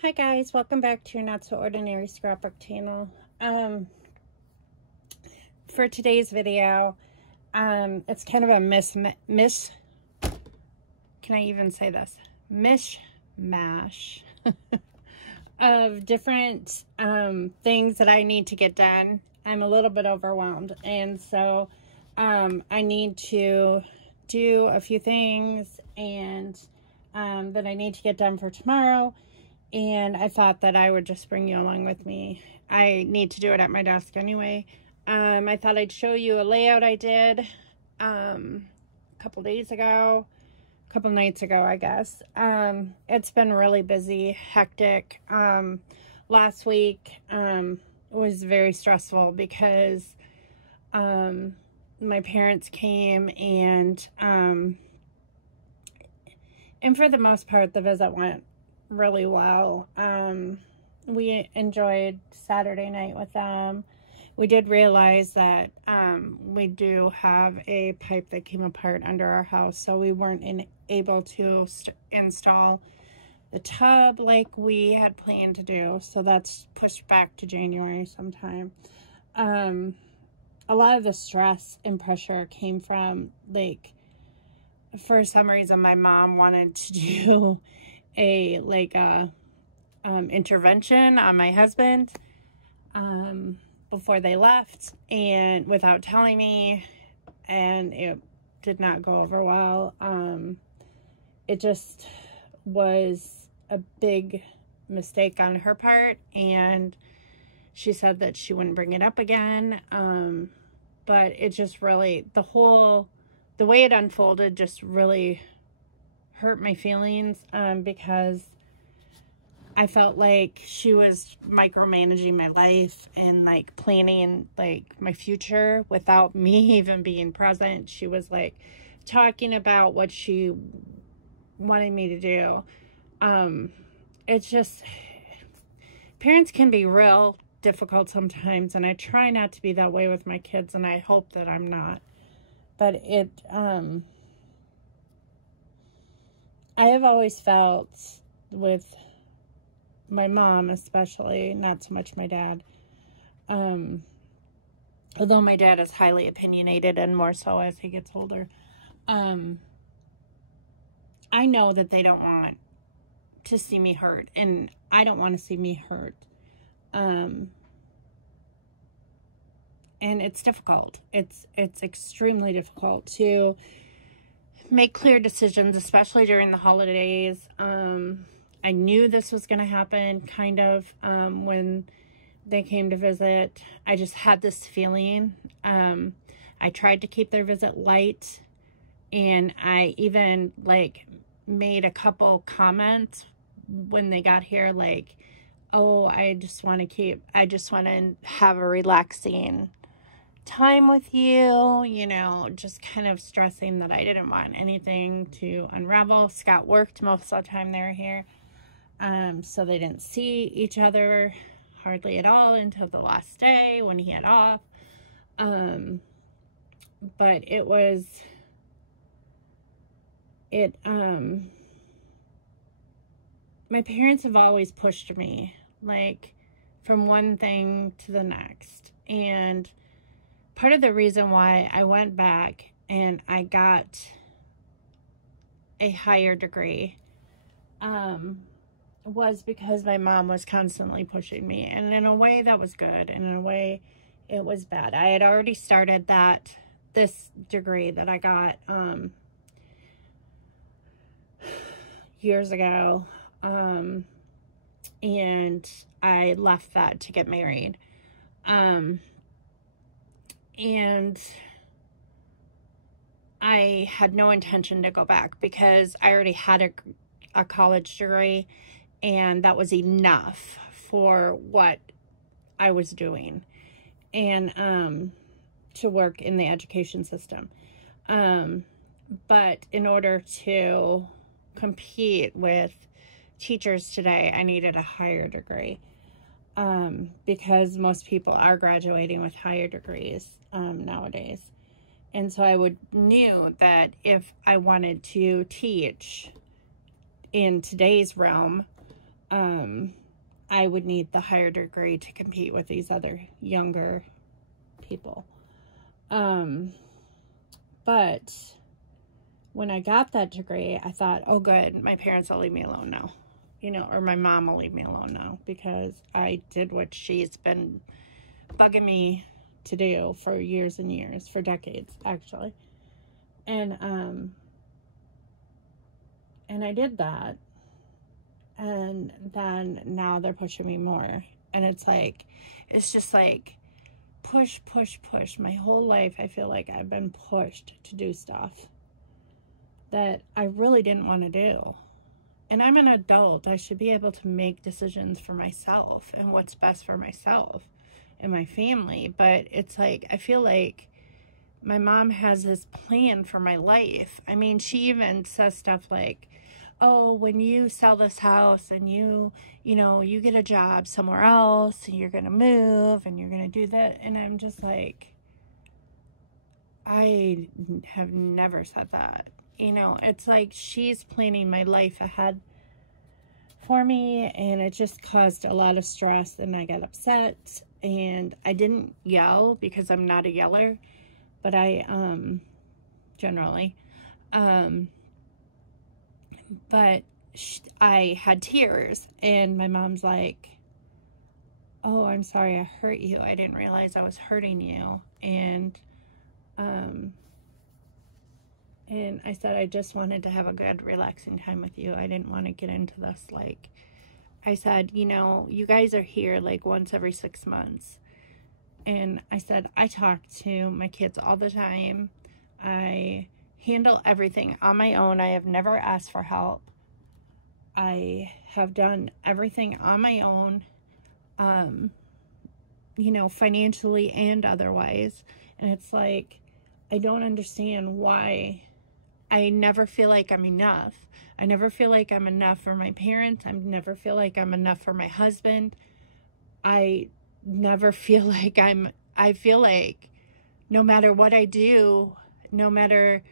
Hi guys, welcome back to your Not So Ordinary Scrapbook channel. For today's video, it's kind of a can I even say this? Mish-Mash of different things that I need to get done. I'm a little bit overwhelmed, and so I need to do a few things and that I need to get done for tomorrow. And I thought that I would just bring you along with me. I need to do it at my desk anyway. I thought I'd show you a layout I did a couple nights ago, I guess. It's been really busy, hectic. Last week was very stressful because my parents came and for the most part the visit went really well. We enjoyed Saturday night with them. We did realize that we do have a pipe that came apart under our house, so we weren't able to install the tub like we had planned to do, so that's pushed back to January sometime. A lot of the stress and pressure came from, like, for some reason my mom wanted to do a intervention on my husband before they left, and without telling me, and it did not go over well. It just was a big mistake on her part, and she said that she wouldn't bring it up again. But it just really, the way it unfolded just really hurt my feelings, because I felt like she was micromanaging my life and like planning like my future without me even being present. She was like talking about what she wanted me to do. It's just, parents can be real difficult sometimes, and I try not to be that way with my kids, and I hope that I'm not. But I have always felt with my mom, especially, not so much my dad, although my dad is highly opinionated and more so as he gets older. I know that they don't want to see me hurt, and I don't want to see me hurt. And it's difficult. It's extremely difficult to make clear decisions, especially during the holidays. I knew this was going to happen, kind of, when they came to visit. I just had this feeling. I tried to keep their visit light, and I even, like, made a couple comments when they got here, like, oh, I just want to have a relaxing time with you, you know, just kind of stressing that I didn't want anything to unravel. Scott worked most of the time they were here, so they didn't see each other hardly at all until the last day when he had off. But my parents have always pushed me, like, from one thing to the next, and part of the reason why I went back and I got a higher degree was because my mom was constantly pushing me, and in a way that was good, and in a way it was bad. I had already started this degree that I got years ago, and I left that to get married. And I had no intention to go back because I already had a college degree, and that was enough for what I was doing, and to work in the education system. But in order to compete with teachers today, I needed a higher degree, because most people are graduating with higher degrees nowadays. And so I knew that if I wanted to teach in today's realm, I would need the higher degree to compete with these other younger people. But when I got that degree, I thought, oh, good, my parents will leave me alone now, or my mom will leave me alone now, because I did what she's been bugging me to do for years and years, for decades, actually. And I did that. And then now they're pushing me more. And it's just like push. My whole life, I feel like I've been pushed to do stuff that I really didn't want to do. And I'm an adult. I should be able to make decisions for myself and what's best for myself and my family. But it's like, I feel like my mom has this plan for my life. I mean, she even says stuff like, oh, when you sell this house and you get a job somewhere else and you're going to move and you're going to do that. And I'm just like, I have never said that. It's like she's planning my life ahead for me, and it just caused a lot of stress, and I got upset, and I didn't yell because I'm not a yeller, but I, generally, but I had tears, and my mom's like, oh, I'm sorry I hurt you. I didn't realize I was hurting you. And I said, I just wanted to have a good, relaxing time with you. I didn't want to get into this. Like, I said, you guys are here like once every 6 months. And I said, I talk to my kids all the time. I handle everything on my own. I have never asked for help. I have done everything on my own, financially and otherwise. And it's like, I don't understand why I never feel like I'm enough. I never feel like I'm enough for my parents. I never feel like I'm enough for my husband. I never feel like I feel like no matter what I do, no matter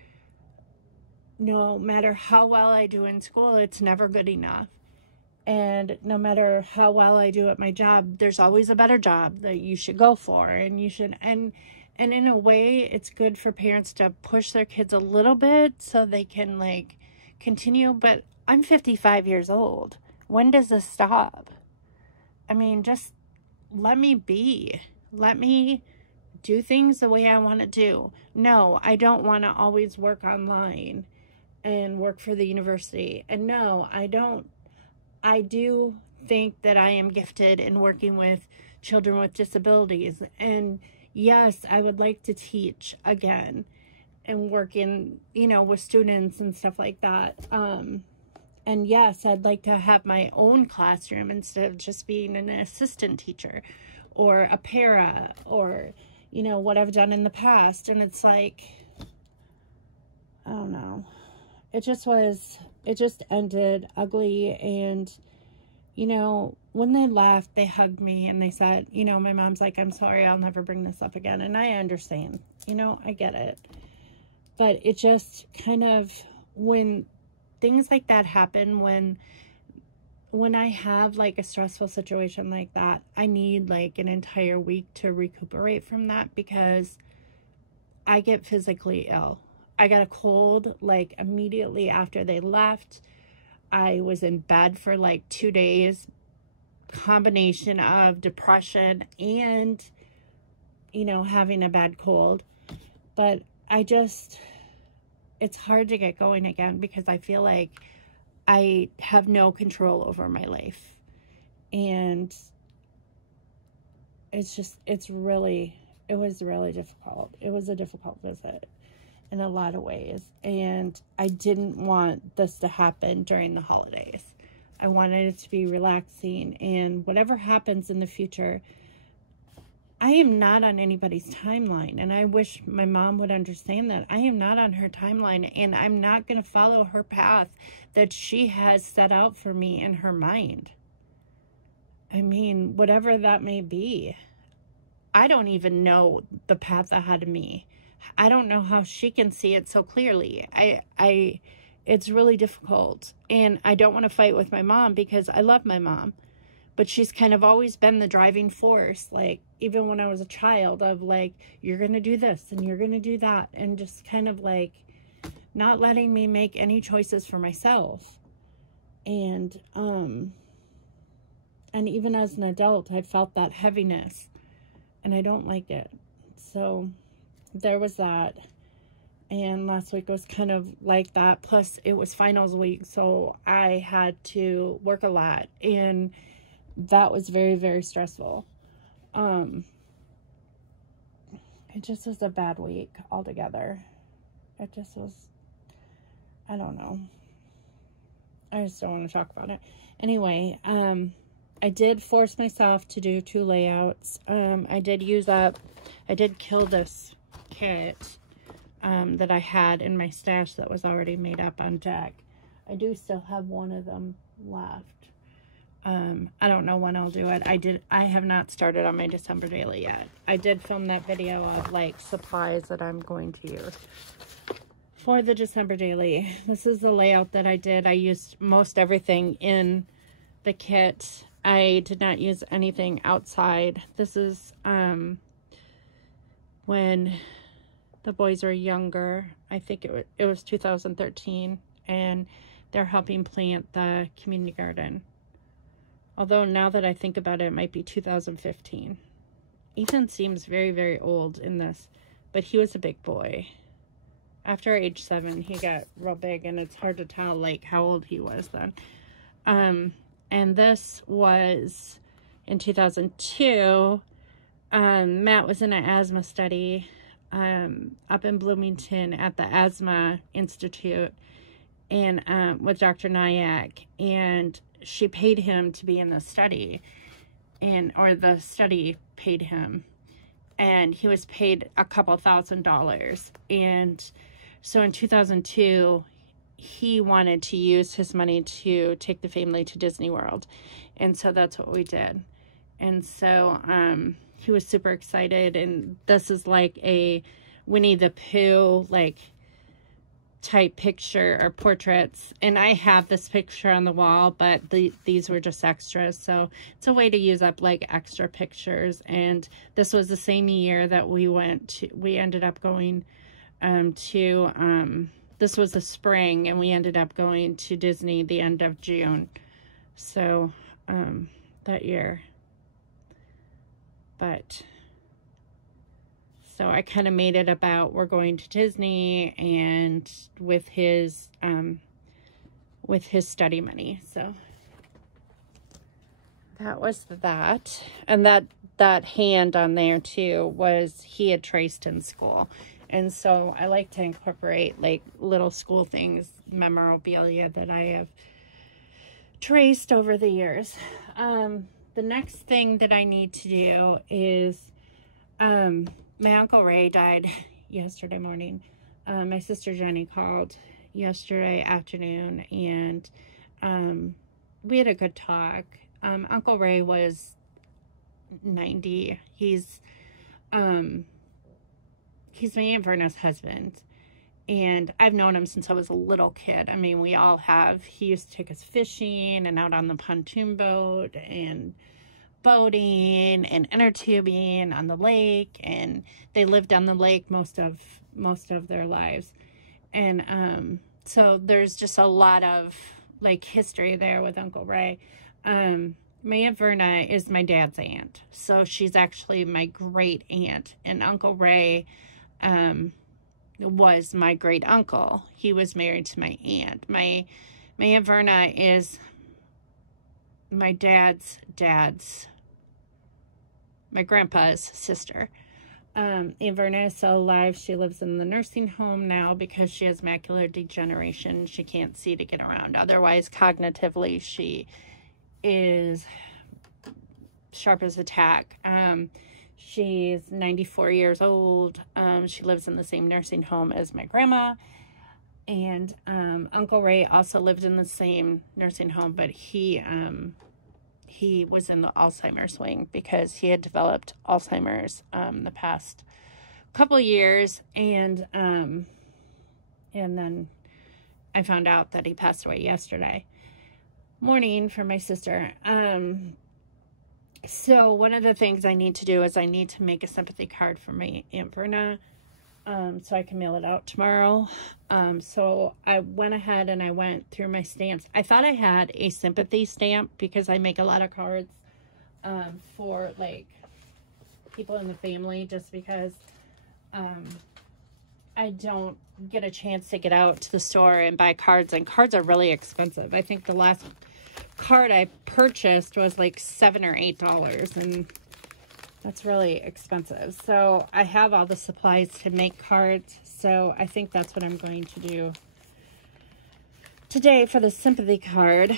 how well I do in school, it's never good enough. And no matter how well I do at my job, there's always a better job that you should go for. And you should, and in a way, it's good for parents to push their kids a little bit so they can like continue. But I'm 55 years old. When does this stop? I mean, just let me be. Let me do things the way I want to do. No, I don't want to always work online and work for the university. And no, I don't. I do think that I am gifted in working with children with disabilities. And yes, I would like to teach again and work in, with students and stuff like that. And yes, I'd like to have my own classroom instead of just being an assistant teacher or a para or, what I've done in the past. And it's like, I don't know. It just ended ugly. And, when they left, they hugged me and they said, my mom's like, I'm sorry, I'll never bring this up again. And I understand, I get it. But it just kind of, when things like that happen, when I have like a stressful situation like that, I need like an entire week to recuperate from that, because I get physically ill. I got a cold like immediately after they left. I was in bed for like 2 days, combination of depression and, having a bad cold. But it's hard to get going again because I feel like I have no control over my life. And it was really difficult. It was a difficult visit in a lot of ways. And I didn't want this to happen during the holidays. I wanted it to be relaxing, and whatever happens in the future, I am not on anybody's timeline. And I wish my mom would understand that. I am not on her timeline, and I'm not going to follow her path that she has set out for me in her mind. I mean, whatever that may be. I don't even know the path ahead of me. I don't know how she can see it so clearly. it's really difficult. And I don't want to fight with my mom because I love my mom. But she's kind of always been the driving force, like, even when I was a child, of like, you're going to do this and you're going to do that. And just kind of like not letting me make any choices for myself. And even as an adult, I felt that heaviness. And I don't like it. So there was that. And last week was kind of like that. Plus, it was finals week. So I had to work a lot. And that was very, very stressful. It just was a bad week altogether. It just was, I don't know. I just don't want to talk about it. Anyway, I did force myself to do 2 layouts. I did kill this kit that I had in my stash that was already made up on deck. I do still have one of them left. I don't know when I'll do it. I have not started on my December daily yet. I did film that video of like supplies that I'm going to use for the December daily. This is the layout that I did. I used most everything in the kit. I did not use anything outside. This is when the boys were younger. I think it was 2013, and they're helping plant the community garden. Although now that I think about it, it might be 2015. Ethan seems very, very old in this, but he was a big boy. After age 7, he got real big, and it's hard to tell like how old he was then. And this was in 2002. Matt was in an asthma study up in Bloomington at the Asthma Institute, and with Dr. Nyack, and she paid him to be in the study, or the study paid him, and he was paid a couple $1,000s. And so in 2002, he wanted to use his money to take the family to Disney World, and so that's what we did. And so he was super excited, and this is like a Winnie the Pooh like type picture or portraits, and I have this picture on the wall, but these were just extras, so it's a way to use up like extra pictures. And this was the same year that we ended up going this was the spring, and we ended up going to Disney the end of June, so that year. But so I kind of made it about we're going to Disney, and with his study money. So that was that. And that hand on there too was he had traced in school. And so I like to incorporate like little school things, memorabilia that I have traced over the years. The next thing that I need to do is my Uncle Ray died yesterday morning. My sister Jenny called yesterday afternoon, and we had a good talk. Uncle Ray was 90. He's my Aunt Verna's husband, and I've known him since I was a little kid. I mean, we all have. He used to take us fishing and out on the pontoon boat and boating and inner tubing on the lake, and they lived on the lake most of their lives. And so there's just a lot of like history there with Uncle Ray. My Aunt Verna is my dad's aunt, so she's actually my great aunt, and Uncle Ray was my great uncle. He was married to my aunt. My Aunt Verna is my dad's my grandpa's sister. Aunt Verna is still alive. She lives in the nursing home now because she has macular degeneration. She can't see to get around. Otherwise, cognitively, she is sharp as a tack. She's 94 years old. She lives in the same nursing home as my grandma. And Uncle Ray also lived in the same nursing home, but he was in the Alzheimer's wing because he had developed Alzheimer's the past couple years, and then I found out that he passed away yesterday morning for my sister. So one of the things I need to do is I need to make a sympathy card for my Aunt Verna, so I can mail it out tomorrow. So I went ahead and I went through my stamps. I thought I had a sympathy stamp because I make a lot of cards for like people in the family, just because I don't get a chance to get out to the store and buy cards, and cards are really expensive. I think the last card I purchased was like $7 or $8, and that's really expensive. So I have all the supplies to make cards, so I think that's what I'm going to do today for the sympathy card.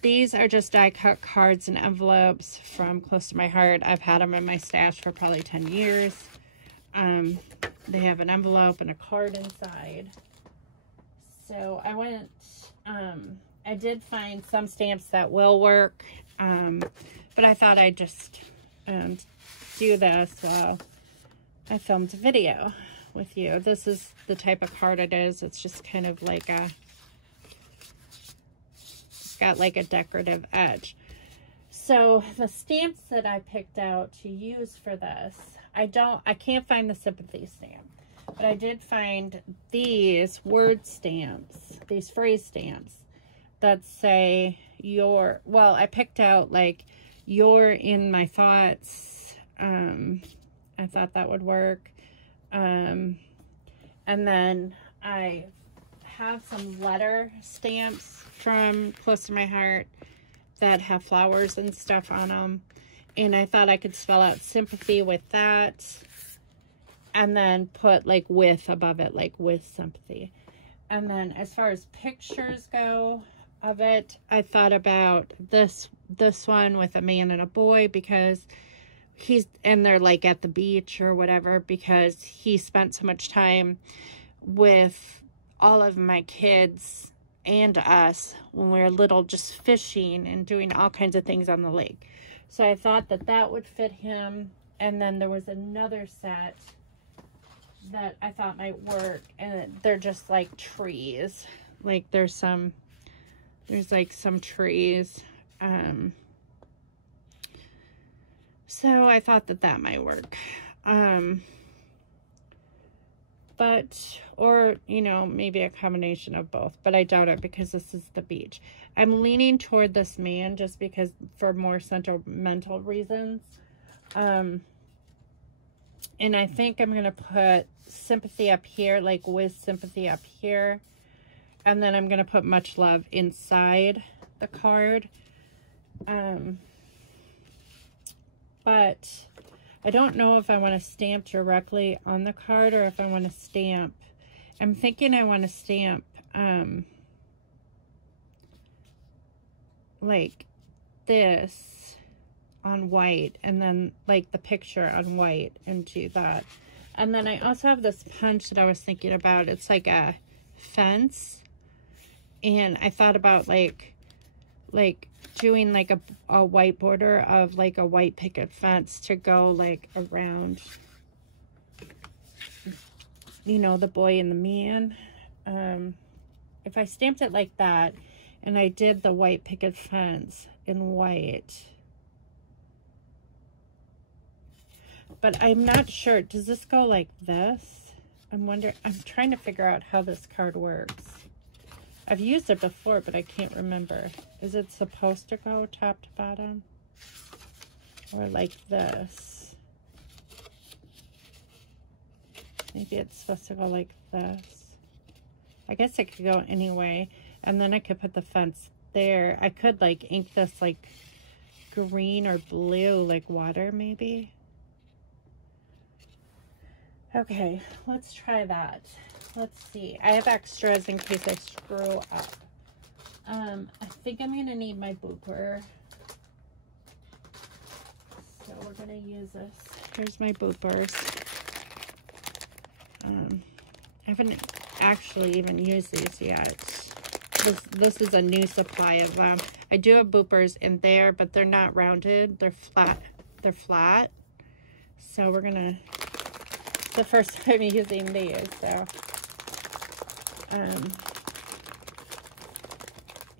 These are just die cut cards and envelopes from Close to My Heart. I've had them in my stash for probably 10 years. They have an envelope and a card inside. So I went, I did find some stamps that will work, but I thought I'd just do this while I filmed a video with you. This is the type of card it is. It's just kind of like a, it's got like a decorative edge. So the stamps that I picked out to use for this, I can't find the sympathy stamp, but I did find these word stamps, these phrase stamps that say well, I picked out like you're in my thoughts. I thought that would work. And then I have some letter stamps from Close to My Heart that have flowers and stuff on them. And I thought I could spell out sympathy with that. And then put like with above it, like with sympathy. And then as far as pictures go of it, I thought about this one with a man and a boy, because they're like at the beach or whatever, because he spent so much time with all of my kids and us when we were little, just fishing and doing all kinds of things on the lake. So I thought that would fit him. And then there was another set that I thought might work, and they're just like trees. Like there's like some trees. So I thought that might work. Or, you know, maybe a combination of both, but I doubt it because this is the beach. I'm leaning toward this man just because for more sentimental reasons. And I think I'm going to put sympathy up here, like with sympathy up here. And then I'm going to put much love inside the card. But I don't know if I want to stamp directly on the card or if I want to stamp. I'm thinking I want to stamp like this on white, and then like the picture on white, and do that. And then I also have this punch that I was thinking about. It's like a fence, and I thought about like doing like a white border of like a white picket fence to go like around, you know, the boy and the man. If I stamped it like that and I did the white picket fence in white, but I'm not sure, does this go like this? I'm trying to figure out how this card works. I've used it before, but I can't remember. Is it supposed to go top to bottom? Or like this? Maybe it's supposed to go like this. I guess it could go anyway. And then I could put the fence there. I could like ink this like green or blue, like water maybe. Okay, let's try that. Let's see. I have extras in case I screw up. I think I'm going to need my booper. So we're going to use this. Here's my boopers. I haven't actually even used these yet. This is a new supply of them. I do have boopers in there, but they're not rounded. They're flat. They're flat. So we're going to... the first time using these, so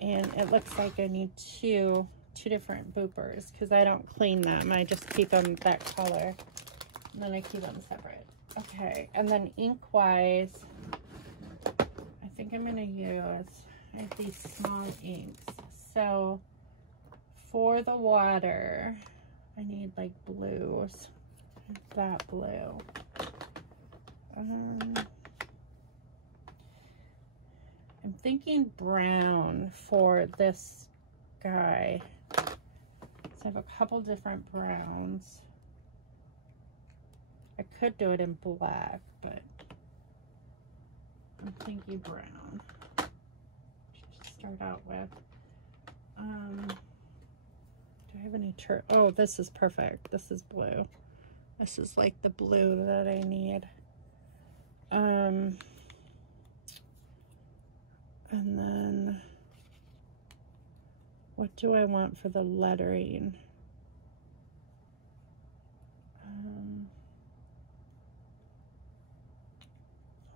And it looks like I need two different boopers because I don't clean them. I just keep them that color. And then I keep them separate. Okay, and then ink-wise, I think I'm going to use, I have these small inks. So for the water, I need like blues. That blue. I'm thinking brown for this guy. So I have a couple different browns. I could do it in black, but I'm thinking brown to start out with. Do I have any oh, this is perfect. This is blue. This is like the blue that I need. And then what do I want for the lettering?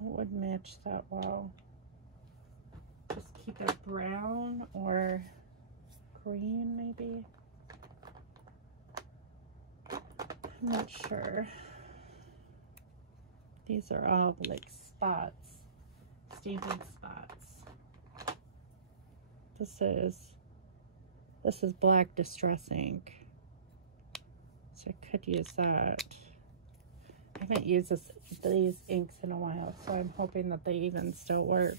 What would match that well? Just keep it brown or green maybe? I'm not sure. These are all like spots, stamping spots. This is black distress ink, so I could use that. I haven't used these inks in a while, so I'm hoping that they even still work.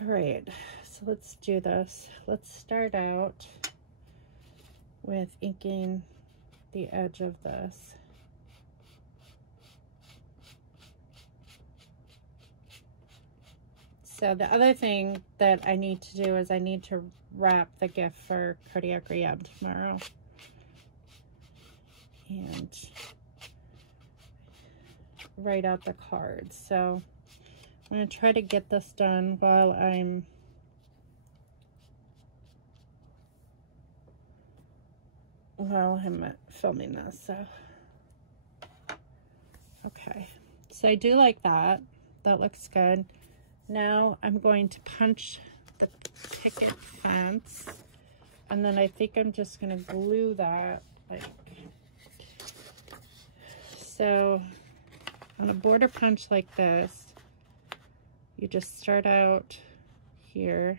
All right, so let's do this. Let's start out with inking the edge of this. So the other thing that I need to do is I need to wrap the gift for Cardiac Rehab tomorrow. And write out the cards. So I'm going to try to get this done while I'm filming this. So okay, so I do like that. That looks good. Now I'm going to punch the picket fence, and then I think I'm just going to glue that like so. On a border punch like this, you just start out here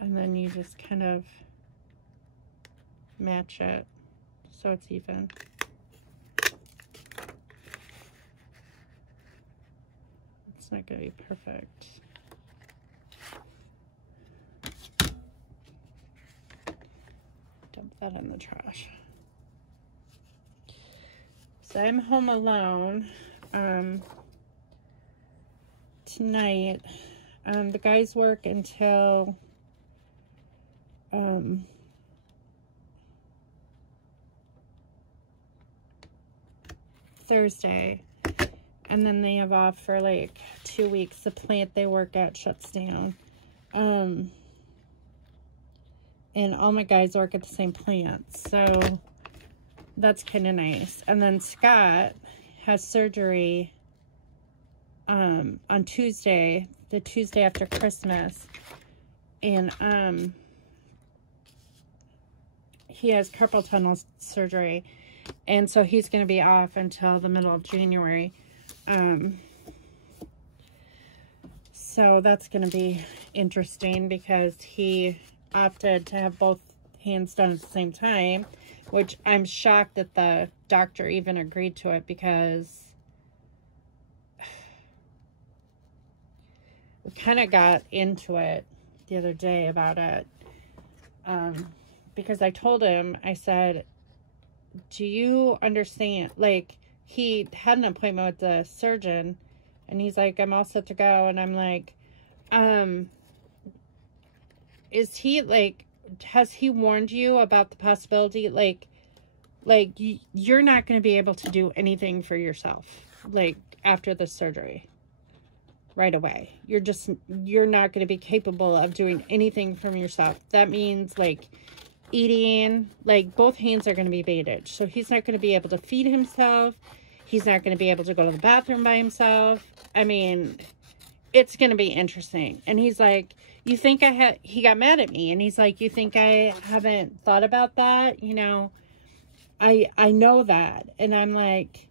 and then you just kind of match it so it's even. It's not going to be perfect. Dump that in the trash. So I'm home alone tonight. The guys work until Thursday, and then they have off for like 2 weeks. The plant they work at shuts down, and all my guys work at the same plant, so that's kind of nice. And then Scott has surgery on Tuesday, the Tuesday after Christmas, and he has carpal tunnel surgery, and so he's going to be off until the middle of January. So that's going to be interesting because he opted to have both hands done at the same time, which I'm shocked that the doctor even agreed to it, because we kind of got into it the other day about it. Because I told him, I said, do you understand? Like, he had an appointment with the surgeon, and he's like, I'm all set to go. And I'm like, is he, like, has he warned you about the possibility, like you're not going to be able to do anything for yourself, like, after the surgery right away? You're not going to be capable of doing anything from yourself. That means, like, eating, like, both hands are going to be bandaged. So he's not going to be able to feed himself. He's not going to be able to go to the bathroom by himself. I mean, it's going to be interesting. And he's like, you think he got mad at me. And he's like, you think I haven't thought about that? You know, I know that. And I'm like,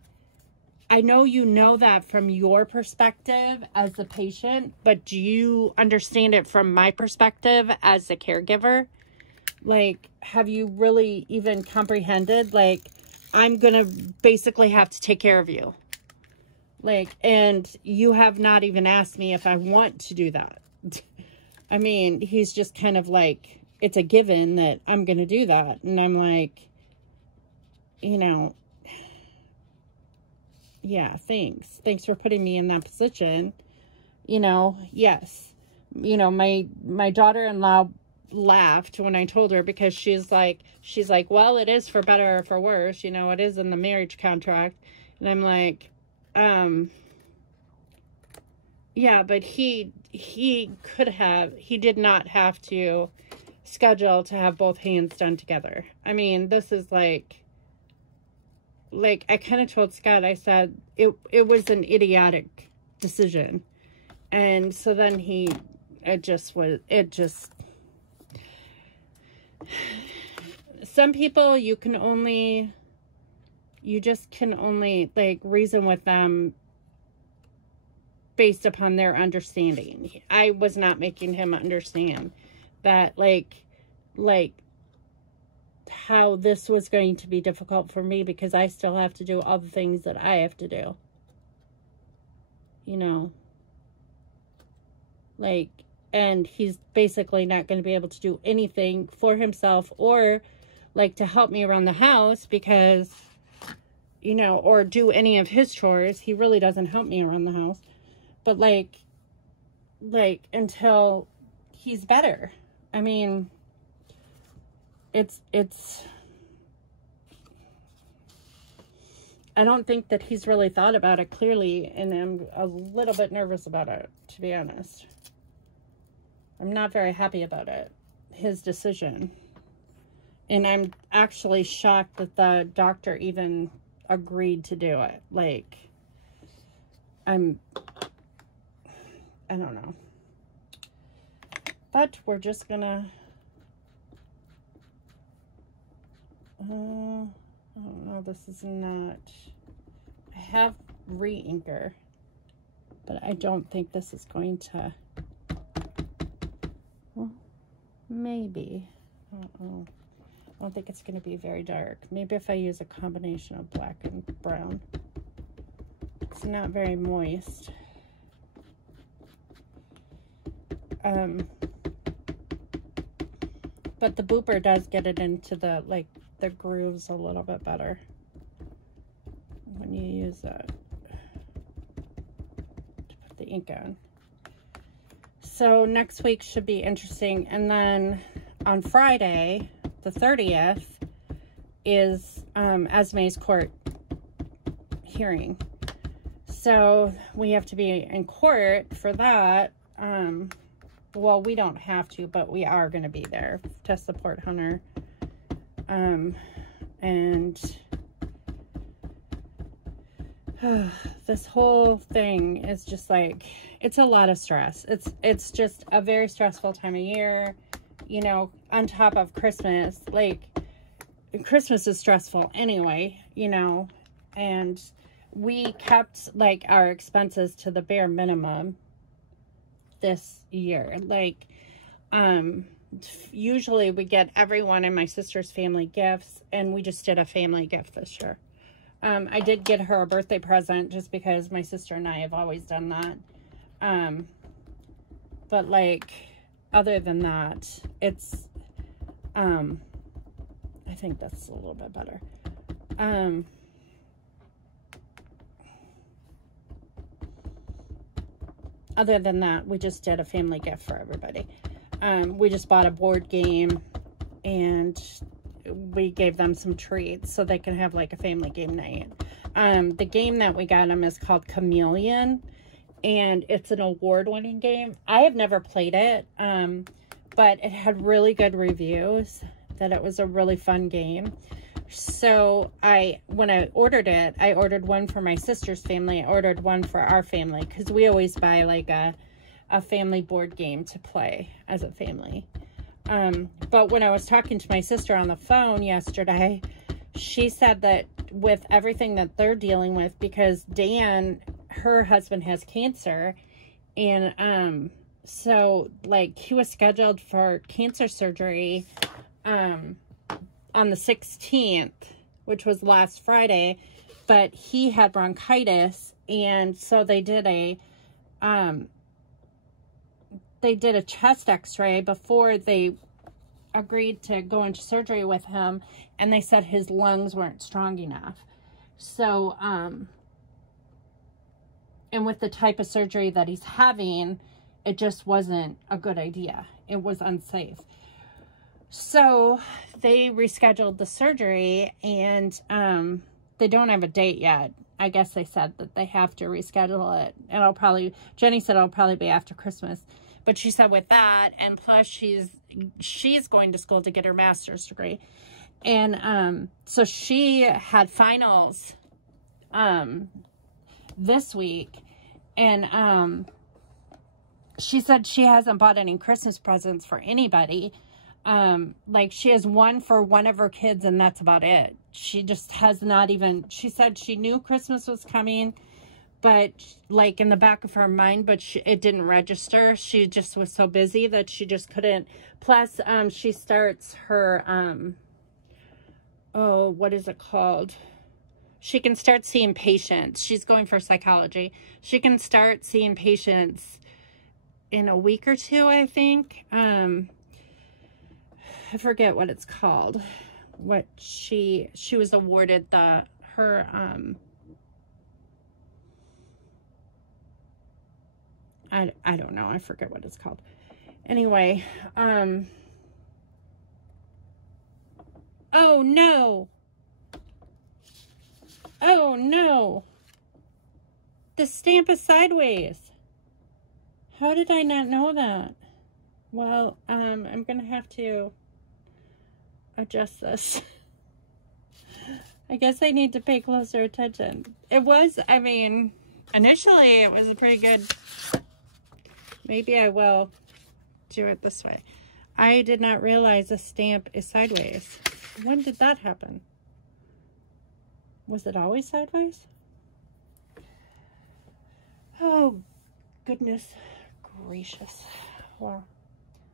I know you know that from your perspective as the patient, but do you understand it from my perspective as the caregiver? Like, have you really even comprehended? Like, I'm going to basically have to take care of you. Like, and you have not even asked me if I want to do that. I mean, he's just kind of like, it's a given that I'm going to do that. And I'm like, you know, yeah, thanks. Thanks for putting me in that position. You know, yes. You know, my daughter-in-law laughed when I told her, because she's like, well, it is for better or for worse. You know, it is in the marriage contract. And I'm like, yeah, but he did not have to schedule to have both hands done together. I mean, this is like I kind of told Scott, I said, it was an idiotic decision. And so then some people you just can only like reason with them based upon their understanding. I was not making him understand that like how this was going to be difficult for me, because I still have to do all the things that I have to do. You know, like, and he's basically not going to be able to do anything for himself or like to help me around the house, because, you know, or do any of his chores. He really doesn't help me around the house. But like until he's better. I mean, it's I don't think that he's really thought about it clearly, and I'm a little bit nervous about it, to be honest. I'm not very happy about it, his decision. And I'm actually shocked that the doctor even agreed to do it. Like, I don't know. But we're just gonna, oh no, this is not, I have re-inker, but I don't think this is going to, well, maybe, I don't think it's going to be very dark. Maybe if I use a combination of black and brown. It's not very moist. But the booper does get it into the, like, the grooves a little bit better when you use that to put the ink on. So next week should be interesting. And then on Friday, the 30th, is Esme's court hearing. So we have to be in court for that. Well, we don't have to, but we are going to be there to support Hunter. And this whole thing is just like, it's a lot of stress. It's just a very stressful time of year, you know, on top of Christmas. Like, Christmas is stressful anyway, you know, and we kept like our expenses to the bare minimum this year. Like, usually we get everyone in my sister's family gifts, and we just did a family gift this year. I did get her a birthday present just because my sister and I have always done that. But like, other than that, it's, I think that's a little bit better. Other than that, we just did a family gift for everybody. We just bought a board game, and we gave them some treats so they can have like a family game night. The game that we got them is called Chameleon, and it's an award-winning game. I have never played it, but it had really good reviews, that it was a really fun game. So when I ordered it, I ordered one for my sister's family. I ordered one for our family because we always buy like a family board game to play as a family. But when I was talking to my sister on the phone yesterday, she said that with everything that they're dealing with, because Dan, her husband, has cancer, and so like he was scheduled for cancer surgery on the 16th, which was last Friday, but he had bronchitis, and so they did a chest x-ray before they agreed to go into surgery with him, and they said his lungs weren't strong enough. So, and with the type of surgery that he's having, it just wasn't a good idea. It was unsafe. So they rescheduled the surgery, and they don't have a date yet. I guess they said that they have to reschedule it. And Jenny said it'll probably be after Christmas. But she said with that, and plus she's going to school to get her master's degree. And so she had finals this week. And she said she hasn't bought any Christmas presents for anybody. Like she has one for one of her kids, and that's about it. She just has not even, she said she knew Christmas was coming, but like in the back of her mind, but it didn't register. She just was so busy that she just couldn't. Plus, she starts her, oh, what is it called? She can start seeing patients. She's going for psychology. She can start seeing patients in a week or two, I think. I forget what it's called. What she was awarded her I don't know. I forget what it's called. Anyway, oh no. Oh no. The stamp is sideways. How did I not know that? Well, I'm going to have to adjust this. I guess I need to pay closer attention. It was, I mean, initially it was pretty good. Maybe I will do it this way. I did not realize a stamp is sideways. When did that happen? Was it always sideways? Oh, goodness gracious. Well,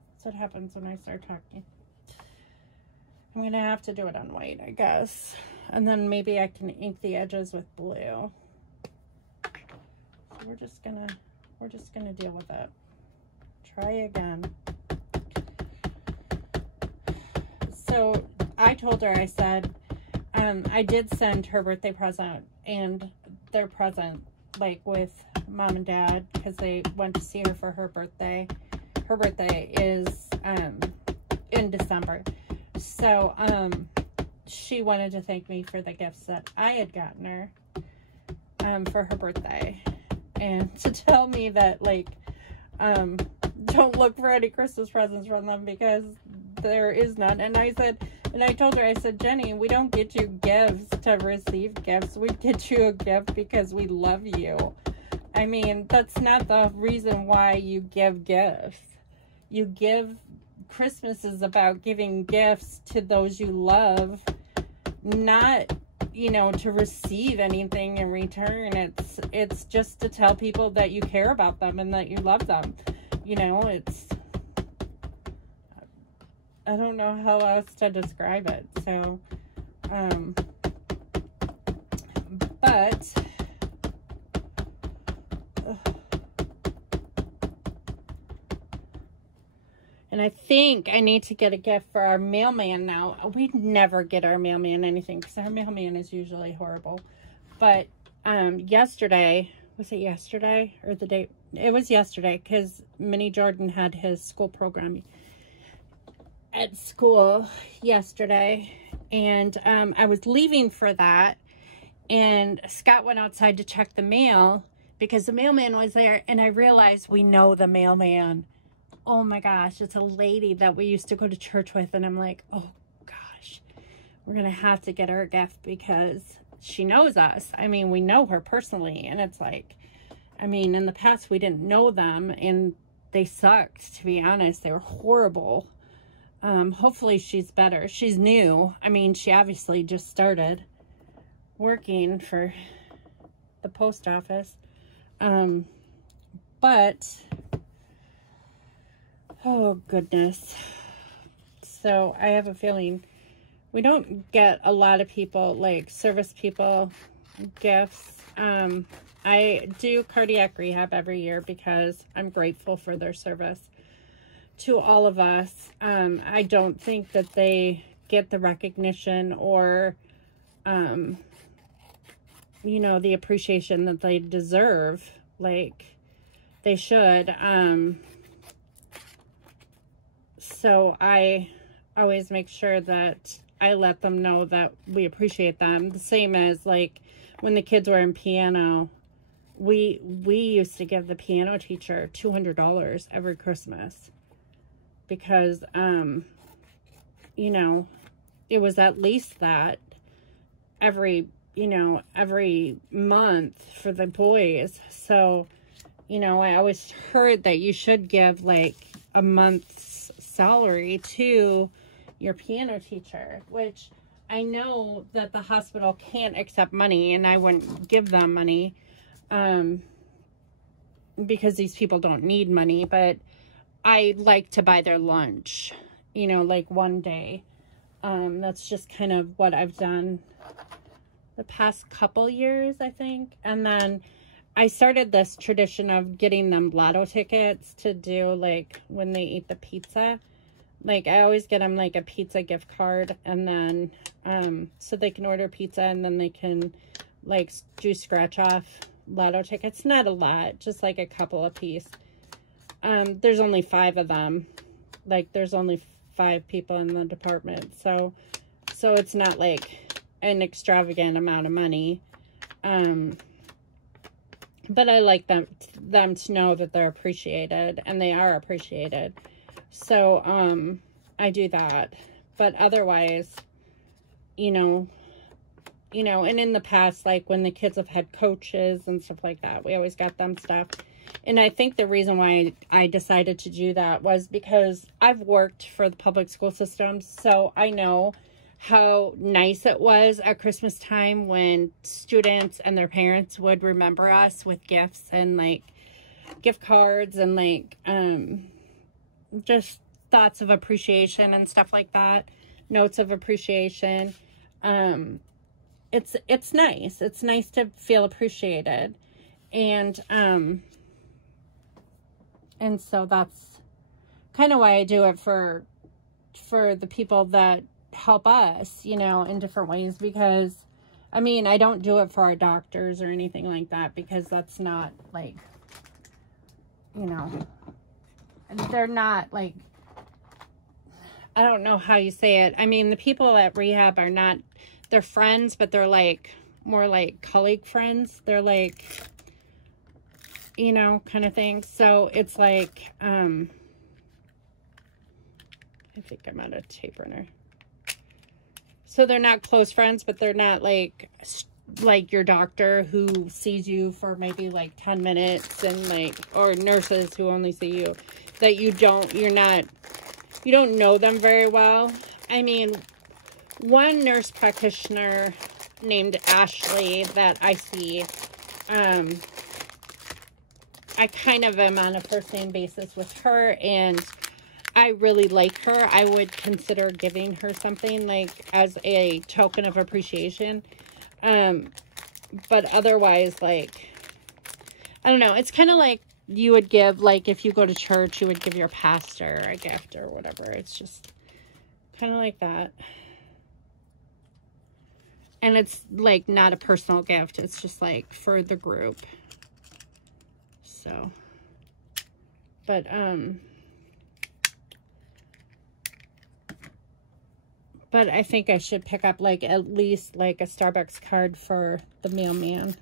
that's what happens when I start talking. I'm going to have to do it on white, I guess. And then maybe I can ink the edges with blue. So we're just going to deal with it. Try again. So I told her, I said, I did send her birthday present and their present, like with mom and dad, because they went to see her for her birthday. Her birthday is in December. So she wanted to thank me for the gifts that I had gotten her for her birthday, and to tell me that, like, don't look for any Christmas presents from them because there is none. And I told her, I said, Jenny, we don't get you gifts to receive gifts. We get you a gift because we love you. I mean, that's not the reason why you give gifts. Christmas is about giving gifts to those you love, not, you know, to receive anything in return. It's just to tell people that you care about them and that you love them. You know, I don't know how else to describe it. So, but and I think I need to get a gift for our mailman now. We never get our mailman anything because our mailman is usually horrible. But yesterday, was it yesterday or the day? It was yesterday because Minnie Jordan had his school program at school yesterday. And I was leaving for that. And Scott went outside to check the mail because the mailman was there. And I realized we know the mailman. Oh my gosh, it's a lady that we used to go to church with. And I'm like, oh gosh, we're going to have to get her a gift because she knows us. I mean, we know her personally, and it's like, I mean, in the past we didn't know them, and they sucked, to be honest. They were horrible. Hopefully she's better. She's new. I mean, she obviously just started working for the post office. But, oh goodness. So I have a feeling we don't get a lot of people, like service people, gifts. I do cardiac rehab every year because I'm grateful for their service to all of us. I don't think that they get the recognition or, you know, the appreciation that they deserve. Like, they should. So I always make sure that I let them know that we appreciate them. The same as, like, when the kids were in piano, we used to give the piano teacher $200 every Christmas because, you know, it was at least that every month for the boys. So, you know, I always heard that you should give like a month's salary to your piano teacher, which I know that the hospital can't accept money, and I wouldn't give them money because these people don't need money, but I like to buy their lunch, you know, like one day. That's just kind of what I've done the past couple years, I think. And then I started this tradition of getting them lotto tickets to do, like, when they eat the pizza. Like, I always get them, like, a pizza gift card, and then, so they can order pizza, and then they can, like, do scratch-off lotto tickets. Not a lot, just, like, a couple a piece. There's only 5 of them. Like, there's only 5 people in the department, so it's not, like, an extravagant amount of money. But I like them to know that they're appreciated, and they are appreciated. So, I do that. But otherwise, you know, and in the past, like, when the kids have had coaches and stuff like that, we always got them stuff. And I think the reason why I decided to do that was because I've worked for the public school system, so I know how nice it was at Christmas time when students and their parents would remember us with gifts and, like, gift cards and, like, just thoughts of appreciation and stuff like that, notes of appreciation. It's nice. It's nice to feel appreciated. And so that's kind of why I do it for the people that help us, you know, in different ways, because, I mean, I don't do it for our doctors or anything like that, because that's not, like, you know, they're not, like, I don't know how you say it. I mean, the people at rehab are not, they're friends, but they're, like, more like colleague friends. They're, like, you know, kind of thing. So it's like, I think I'm out of tape runner. So they're not close friends, but they're not like your doctor who sees you for maybe like 10 minutes and, like, or nurses who only see you, that you don't know them very well. I mean, one nurse practitioner named Ashley that I see, I kind of am on a first name basis with her, and I really like her. I would consider giving her something, like, as a token of appreciation. But otherwise, like, I don't know. It's kind of like you would give, like, if you go to church, you would give your pastor a gift or whatever. It's just kind of like that. And it's, like, not a personal gift. It's just, like, for the group. So, but, I think I should pick up, like, at least, like, a Starbucks card for the mailman.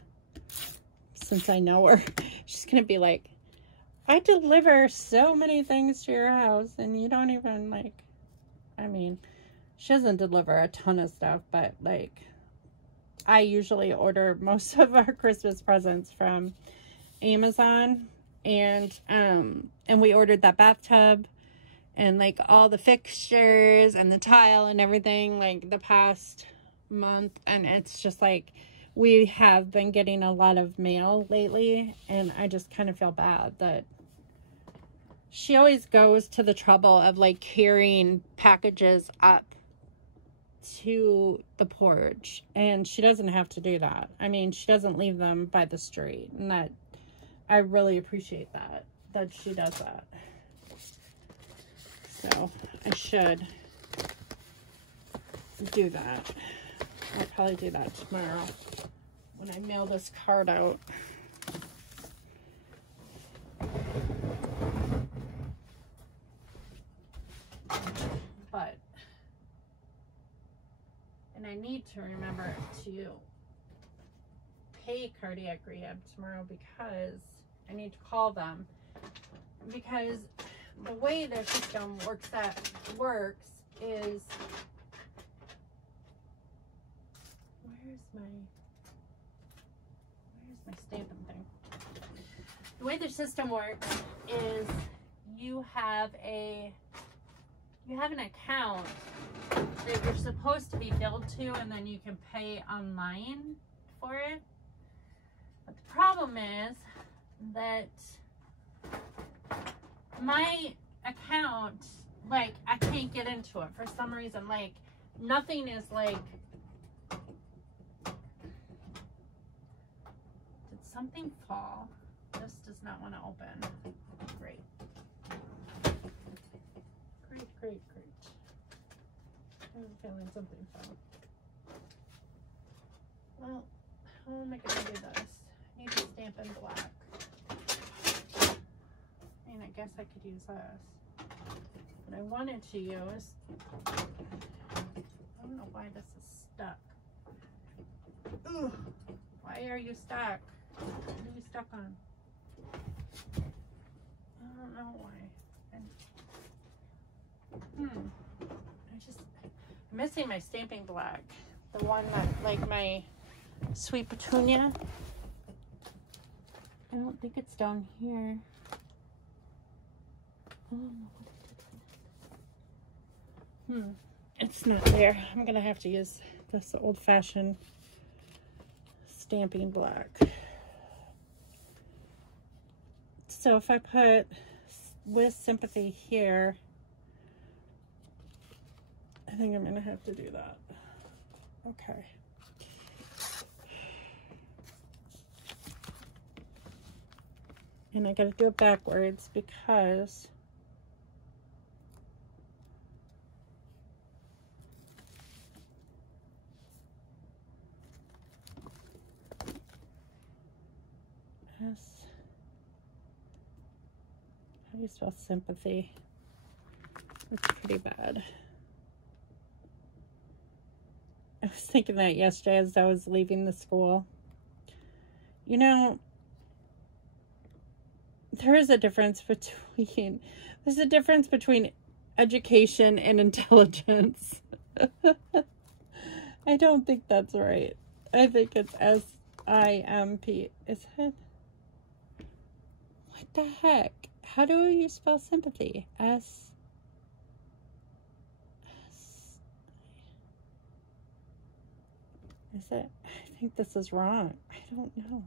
Since I know her. She's going to be like, I deliver so many things to your house, and you don't even, like, I mean, she doesn't deliver a ton of stuff, but like I usually order most of our Christmas presents from Amazon, and we ordered that bathtub and like all the fixtures and the tile and everything like the past month, and it's just like we have been getting a lot of mail lately, and I just kind of feel bad that she always goes to the trouble of like carrying packages up to the porch, and she doesn't have to do that. I mean, she doesn't leave them by the street, and that I really appreciate that she does that. So I should do that. I'll probably do that tomorrow when I mail this card out. But, and I need to remember to pay cardiac rehab tomorrow because I need to call them, because the way their system works is, where's my stamping thing? The way their system works is you have an account that you're supposed to be billed to, and then you can pay online for it. But the problem is that my account, like, I can't get into it for some reason. Like, nothing is like, did something fall? This does not want to open. Great. Great. I have a feeling something fell. Well, how am I going to do this? I need to stamp in black. And I guess I could use this. But I wanted to use, I don't know why this is stuck. Ugh. Why are you stuck? What are you stuck on? I don't know why. I'm missing my stamping black. The one that, like my sweet petunia. I don't think it's down here. It's not there. I'm gonna have to use this old-fashioned stamping black. So if I put with sympathy here, I think I'm gonna have to do that. Okay. And I gotta do it backwards because how do you spell sympathy? It's pretty bad. I was thinking that yesterday as I was leaving the school. You know, there's a difference between education and intelligence. I don't think that's right. I think it's S-I-M-P. Is it? What the heck? How do you spell sympathy? S. Is it? I think this is wrong. I don't know.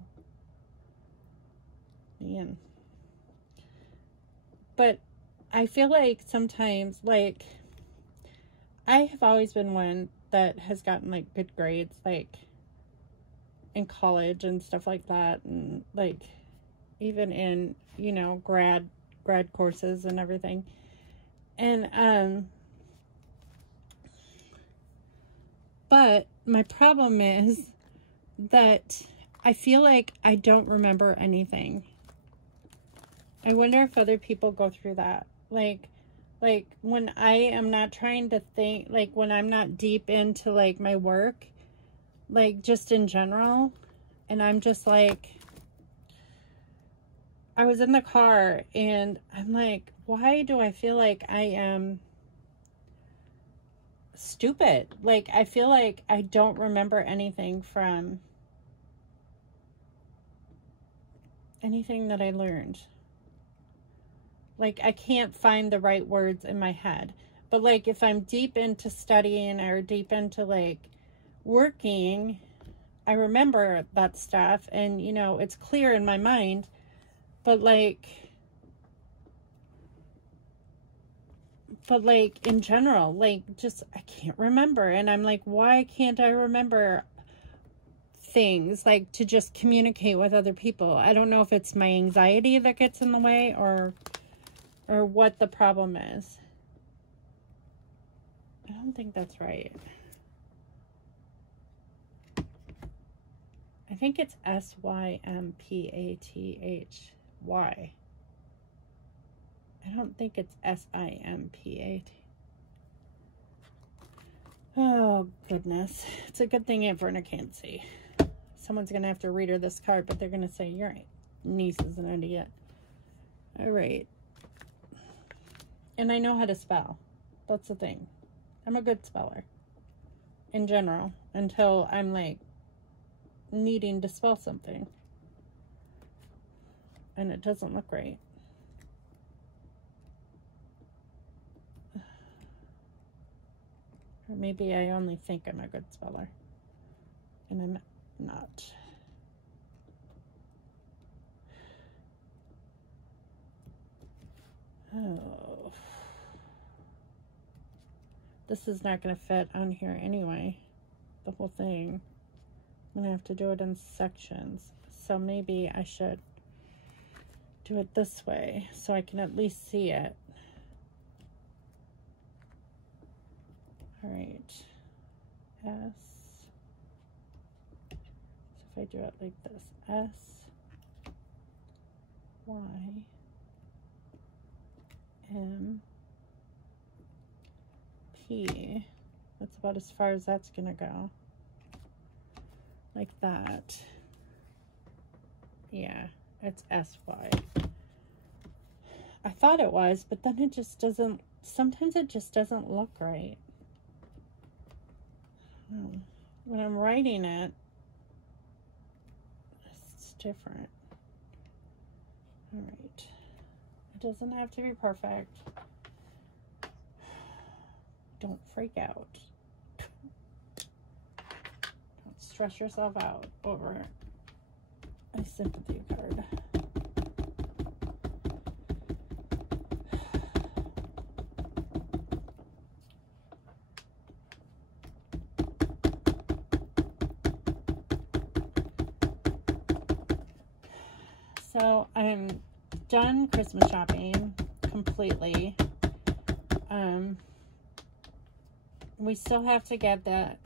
Man. But I feel like sometimes, like, I have always been one that has gotten, like, good grades, like, in college and stuff like that. And, like, even in, you know, grad courses and everything. And, but my problem is that I feel like I don't remember anything. I wonder if other people go through that. Like when I am not trying to think, like when I'm not deep into like my work, like just in general, and I'm just like, I was in the car and I'm like, why do I feel like I am stupid. Like, I feel like I don't remember anything from anything that I learned. Like, I can't find the right words in my head. But, like, if I'm deep into studying or deep into, like, working, I remember that stuff. And, you know, it's clear in my mind. But, like, in general, like, just, I can't remember. And I'm like, why can't I remember things, like, to just communicate with other people? I don't know if it's my anxiety that gets in the way or what the problem is. I don't think that's right. I think it's Sympathy. I don't think it's Simpat. Oh, goodness. It's a good thing Aunt Verna can't see. Someone's going to have to read her this card, but they're going to say, your niece is an idiot. All right. And I know how to spell. That's the thing. I'm a good speller. In general. Until I'm, like, needing to spell something. And it doesn't look right. Or maybe I only think I'm a good speller. And I'm not. Oh. This is not going to fit on here anyway. The whole thing. I'm going to have to do it in sections. So maybe I should do it this way so I can at least see it. All right. S. So if I do it like this. S. Y. M. P. That's about as far as that's gonna go. Like that. Yeah, it's SY. I thought it was, but then it just doesn't, sometimes it just doesn't look right. When I'm writing it, it's different. All right. It doesn't have to be perfect. Don't freak out. Don't stress yourself out over a sympathy card. So I'm done Christmas shopping completely. We still have to get the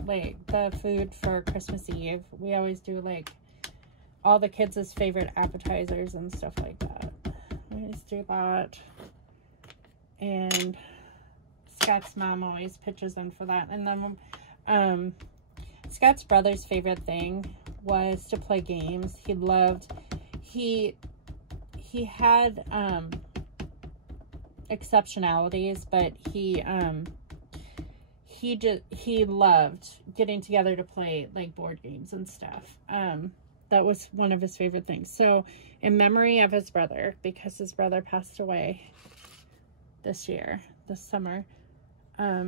food for Christmas Eve. We always do like all the kids' favorite appetizers and stuff like that. We always do that. And Scott's mom always pitches in for that. And then Scott's brother's favorite thing was to play games. He loved, he had exceptionalities, but he loved getting together to play like board games and stuff. That was one of his favorite things. So in memory of his brother, because his brother passed away this summer, oh,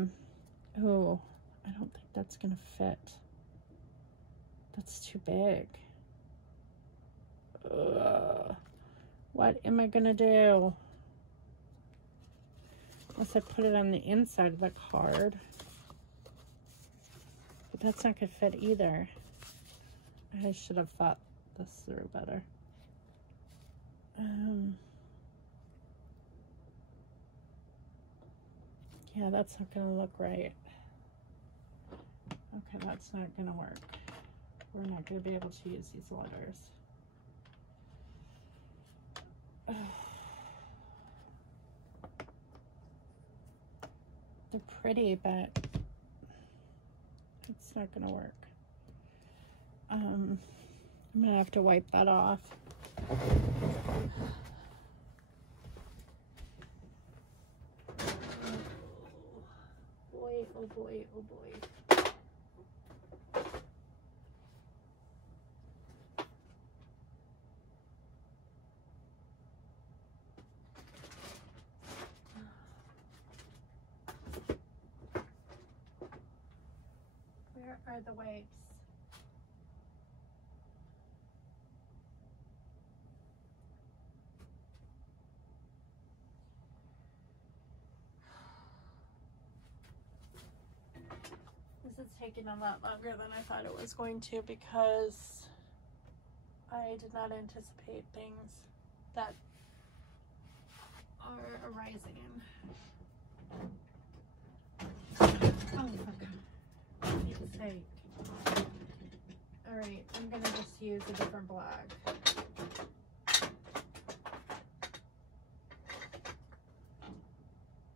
I don't think that's gonna fit. That's too big. What am I gonna do? Unless I put it on the inside of the card. But that's not gonna fit either. I should have thought this through better. Yeah, that's not gonna look right. Okay, that's not gonna work. We're not gonna be able to use these letters. They're pretty, but it's not gonna work. I'm gonna have to wipe that off. Boy, oh Oh boy, oh boy. Where are the wipes? This is taking a lot longer than I thought it was going to because I did not anticipate things that are arising. Oh, fuck. For Pete's sake. Alright, I'm gonna just use a different block.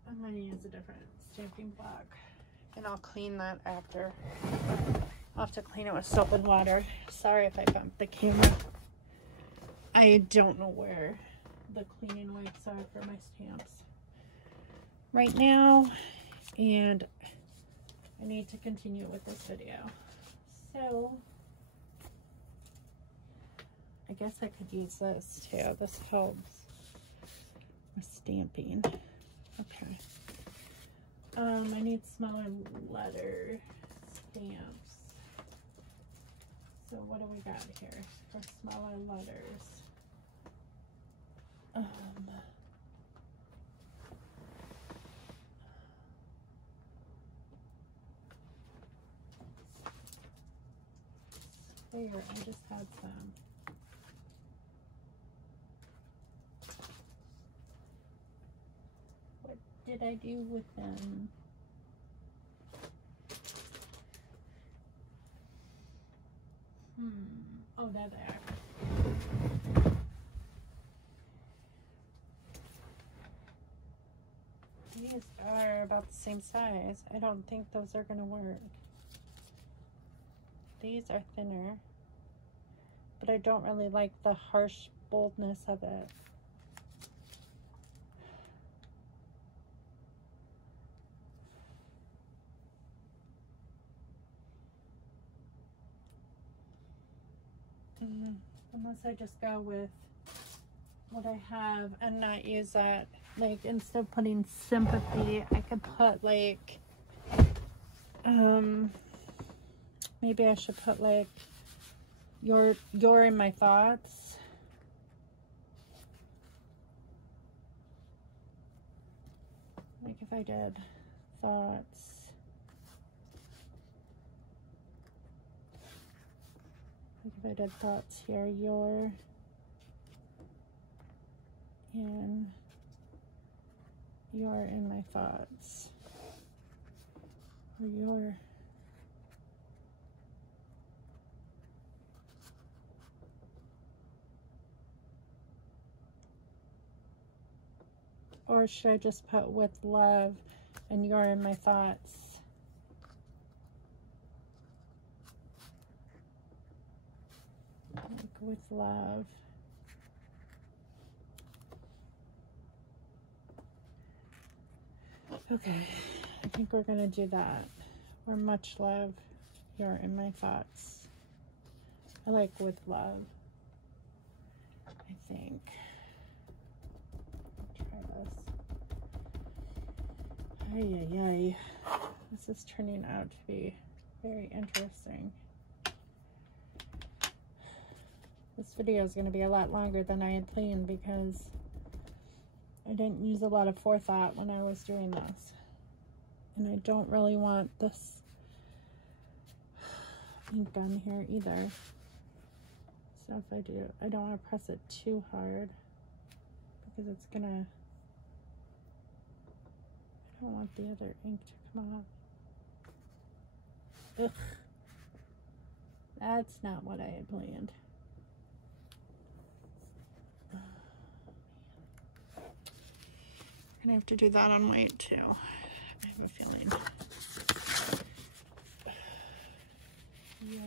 I'm gonna use a different stamping block. And I'll clean that after. I'll have to clean it with soap and water. Sorry if I bumped the camera. I don't know where the cleaning wipes are for my stamps right now. And I need to continue with this video. So, I guess I could use this too. This helps with stamping. Okay. I need smaller letter stamps. So what do we got here for smaller letters? Where? I just had some. What did I do with them? Oh, they're there. These are about the same size. I don't think those are gonna work. These are thinner, but I don't really like the harsh boldness of it. Unless I just go with what I have and not use that. Like, instead of putting sympathy, I could put like, maybe I should put like, you're in my thoughts. Like if I did thoughts. Like if I did thoughts here, you're in my thoughts. Or you're or should I just put with love and you're in my thoughts? Like with love. Okay, I think we're gonna do that. Or much love, you're in my thoughts. I like with love, I think. Try this. Ay, ay, ay. This is turning out to be very interesting. This video is going to be a lot longer than I had planned because I didn't use a lot of forethought when I was doing this. And I don't really want this ink on here either. So if I do, I don't want to press it too hard because it's gonna, I don't want the other ink to come off. Ugh. That's not what I had planned. I'm gonna have to do that on white too. I have a feeling. Yeah.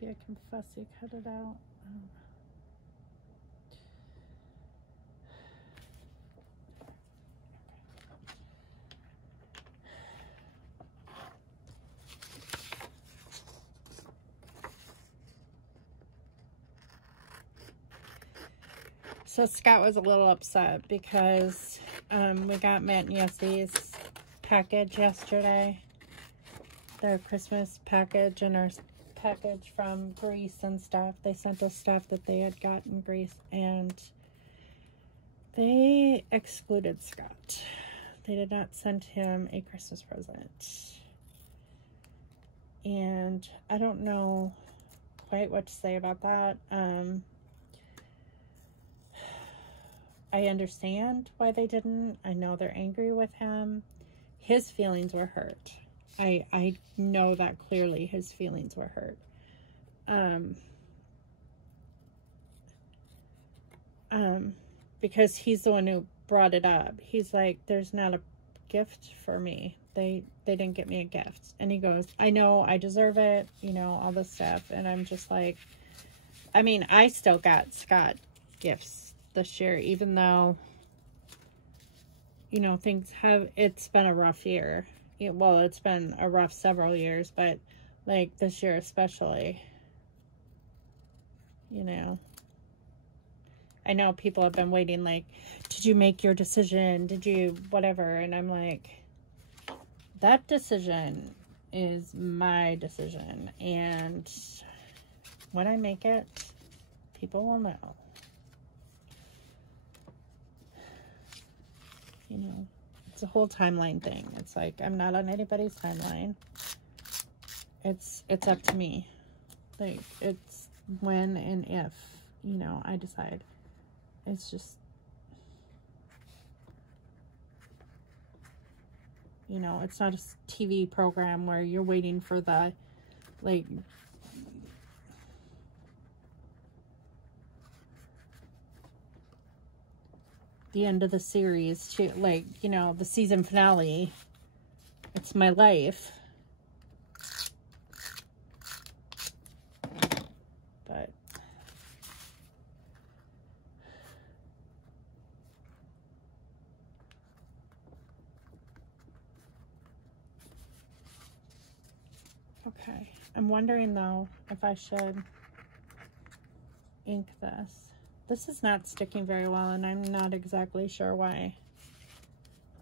Maybe I can fussy cut it out. So Scott was a little upset because we got Matt and Yessie's package yesterday. Their Christmas package and our package from Greece and stuff. They sent us stuff that they had gotten in Greece, and they excluded Scott. They did not send him a Christmas present. And I don't know quite what to say about that. I understand why they didn't. I know they're angry with him. His feelings were hurt. I know that clearly his feelings were hurt. Because he's the one who brought it up. He's like, there's not a gift for me. They didn't get me a gift. And he goes, I know, I deserve it, you know, all this stuff. And I'm just like, I mean, I still got Scott gifts this year, even though, you know, it's been a rough year. Well, it's been a rough several years, but like this year especially, you know, I know people have been waiting, like, did you make your decision? Did you whatever? And I'm like, that decision is my decision, and when I make it, people will know. You know, it's a whole timeline thing. It's like, I'm not on anybody's timeline. It's up to me. Like, it's when and if, you know, I decide. It's just, you know, it's not a TV program where you're waiting for the, like, the end of the series to, like, you know, the season finale. It's my life. But okay, I'm wondering though if I should ink this. This is not sticking very well, and I'm not exactly sure why.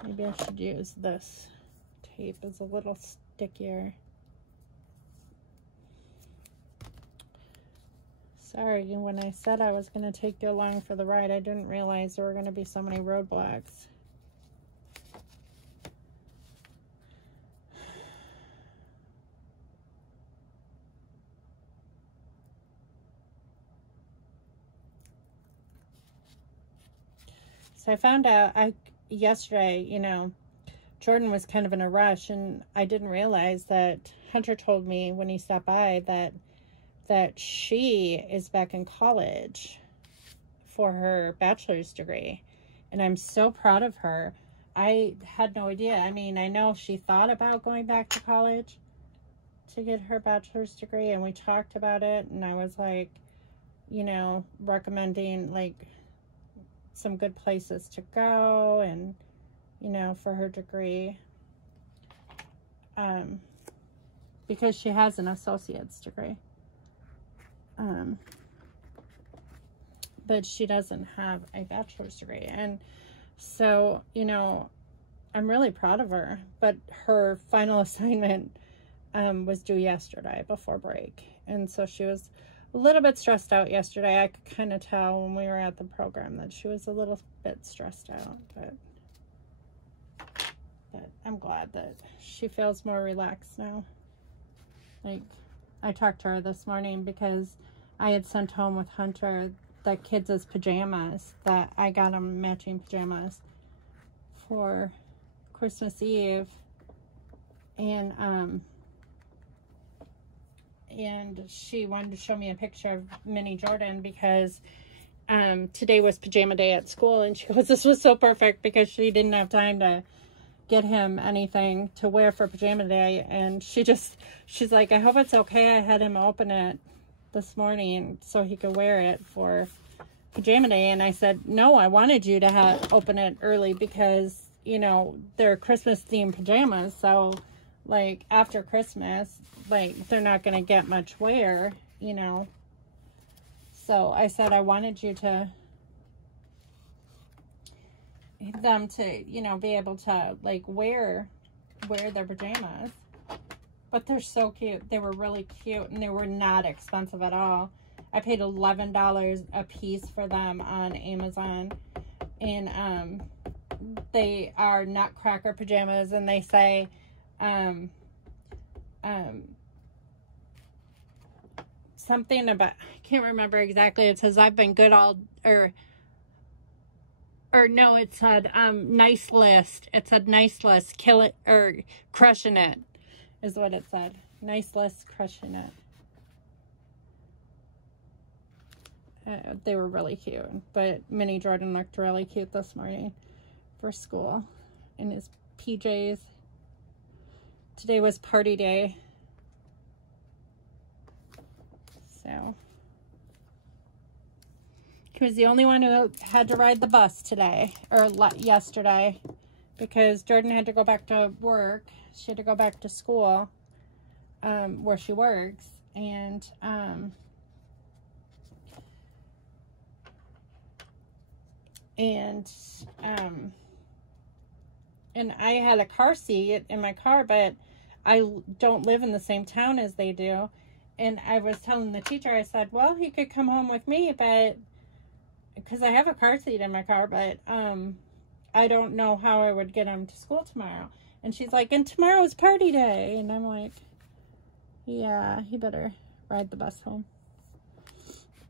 Maybe I should use this tape. It's a little stickier. Sorry, when I said I was going to take you along for the ride, I didn't realize there were going to be so many roadblocks. So I found out yesterday, you know, Jordan was kind of in a rush, and I didn't realize that Hunter told me when he stopped by that she is back in college for her bachelor's degree. And I'm so proud of her. I had no idea. I mean, I know she thought about going back to college to get her bachelor's degree, and we talked about it, and I was like, you know, recommending like some good places to go, and, you know, for her degree, because she has an associate's degree, but she doesn't have a bachelor's degree. And so, you know, I'm really proud of her, but her final assignment was due yesterday before break, and so she was a little bit stressed out yesterday. I could kind of tell when we were at the program that she was a little bit stressed out, but I'm glad that she feels more relaxed now. Like, I talked to her this morning because I had sent home with Hunter the kids' pajamas, that I got them matching pajamas for Christmas Eve, and she wanted to show me a picture of Mini Jordan because today was pajama day at school, and she goes, this was so perfect because she didn't have time to get him anything to wear for pajama day, and she's like, I hope it's okay I had him open it this morning so he could wear it for pajama day. And I said, no, I wanted you to open it early because, you know, they're Christmas themed pajamas. So like after Christmas, like they're not going to get much wear, you know. So I said, I wanted you to, them to, you know, be able to like wear their pajamas. But they're so cute. They were really cute and they were not expensive at all. I paid $11 a piece for them on Amazon. And they are nutcracker pajamas, and they say something about, I can't remember exactly. It says I've been good all, or no, it said nice list. It said nice list, kill it, or crushing it is what it said. Nice list, crushing it. They were really cute, but Mini Jordan looked really cute this morning for school in his PJs. Today was party day. So he was the only one who had to ride the bus today, or yesterday, because Jordan had to go back to work. She had to go back to school, where she works, and I had a car seat in my car, but I don't live in the same town as they do. And I was telling the teacher, I said, well, he could come home with me, but because I have a car seat in my car, but I don't know how I would get him to school tomorrow. And she's like, and tomorrow's party day. And I'm like, yeah, he better ride the bus home.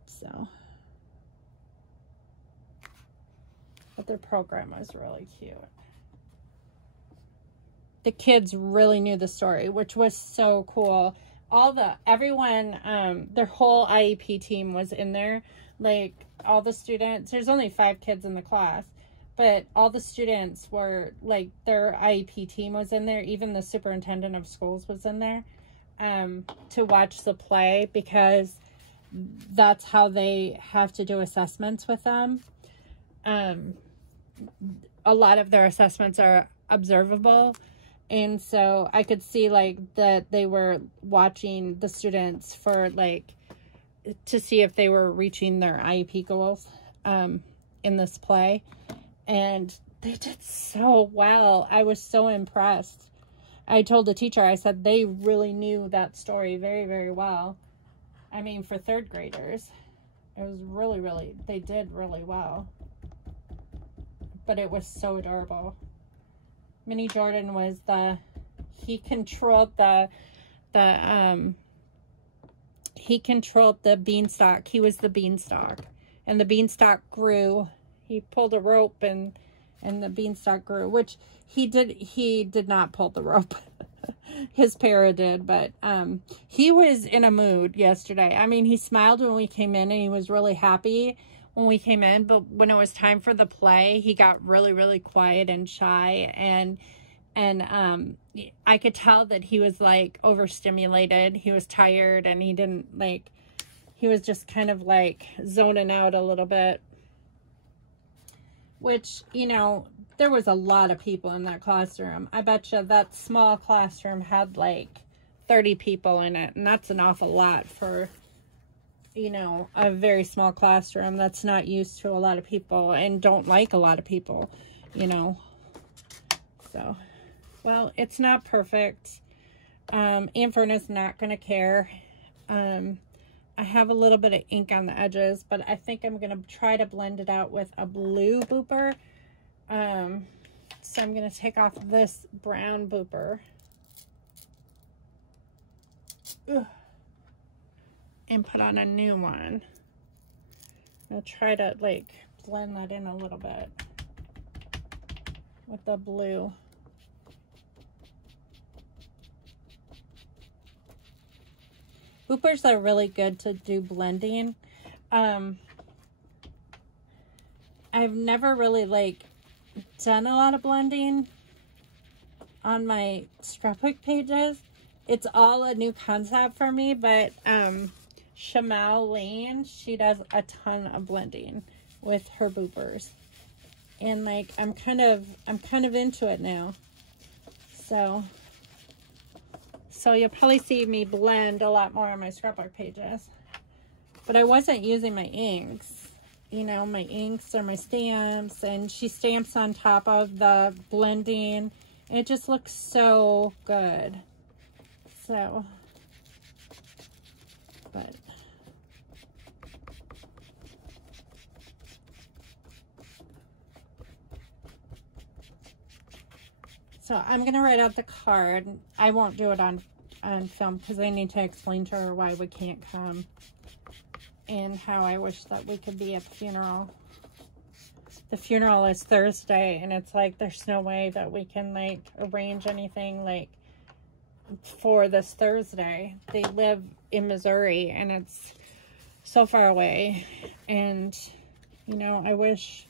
So, but their program was really cute. The kids really knew the story, which was so cool. Everyone, their whole IEP team was in there. Like, all the students, there's only 5 kids in the class, but all the students were, like, their IEP team was in there. Even the superintendent of schools was in there to watch the play, because that's how they have to do assessments with them. A lot of their assessments are observable. And so I could see, like, that they were watching the students for, like, to see if they were reaching their IEP goals in this play. And they did so well. I was so impressed. I told the teacher, I said, they really knew that story very, very well. I mean, for 3rd graders, it was really, really, they did really well. But it was so adorable. Mini Jordan was he controlled the beanstalk. He was the beanstalk, and the beanstalk grew. He pulled a rope, and the beanstalk grew, which he did not pull the rope. His para did, but he was in a mood yesterday. I mean, he smiled when we came in, and he was really happy when we came in, but when it was time for the play, he got really, really quiet and shy, and I could tell that he was, like, overstimulated. He was tired, and he didn't, like, he was just kind of, like, zoning out a little bit, which, you know, there was a lot of people in that classroom. I bet you that small classroom had, like, 30 people in it, and that's an awful lot for, you know, a very small classroom that's not used to a lot of people and don't like a lot of people, you know. So, well, it's not perfect. Aunt Verna's not going to care. I have a little bit of ink on the edges, but I think I'm going to try to blend it out with a blue booper. So I'm going to take off this brown booper. Ugh. And put on a new one. I'll try to, like, blend that in a little bit with the blue. Boopers are really good to do blending. I've never really, like, done a lot of blending on my scrapbook pages. It's all a new concept for me, but Shamal Lane, she does a ton of blending with her boopers. And like, I'm kind of into it now. So you'll probably see me blend a lot more on my scrapbook pages. But I wasn't using my inks. You know, my inks or my stamps. And she stamps on top of the blending. And it just looks so good. So, but... So I'm going to write out the card. I won't do it on film because I need to explain to her why we can't come and how I wish that we could be at the funeral. The funeral is Thursday, and it's like there's no way that we can like arrange anything like for this Thursday. They live in Missouri, and it's so far away, and you know, I wish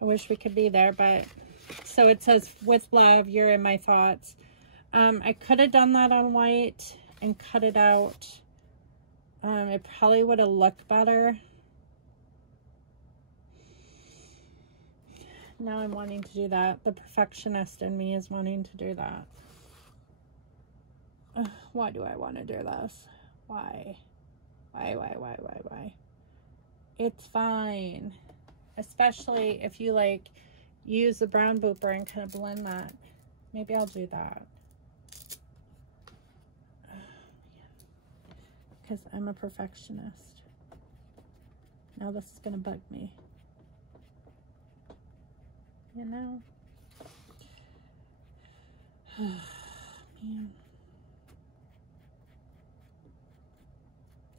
we could be there, but so it says, with love, you're in my thoughts. I could have done that on white and cut it out. It probably would have looked better. Now I'm wanting to do that. The perfectionist in me is wanting to do that. Why do I want to do this? Why? Why? It's fine. Especially if you like use the brown booper and kind of blend that. Maybe I'll do that. Because I'm a perfectionist. Now this is going to bug me. You know? Man.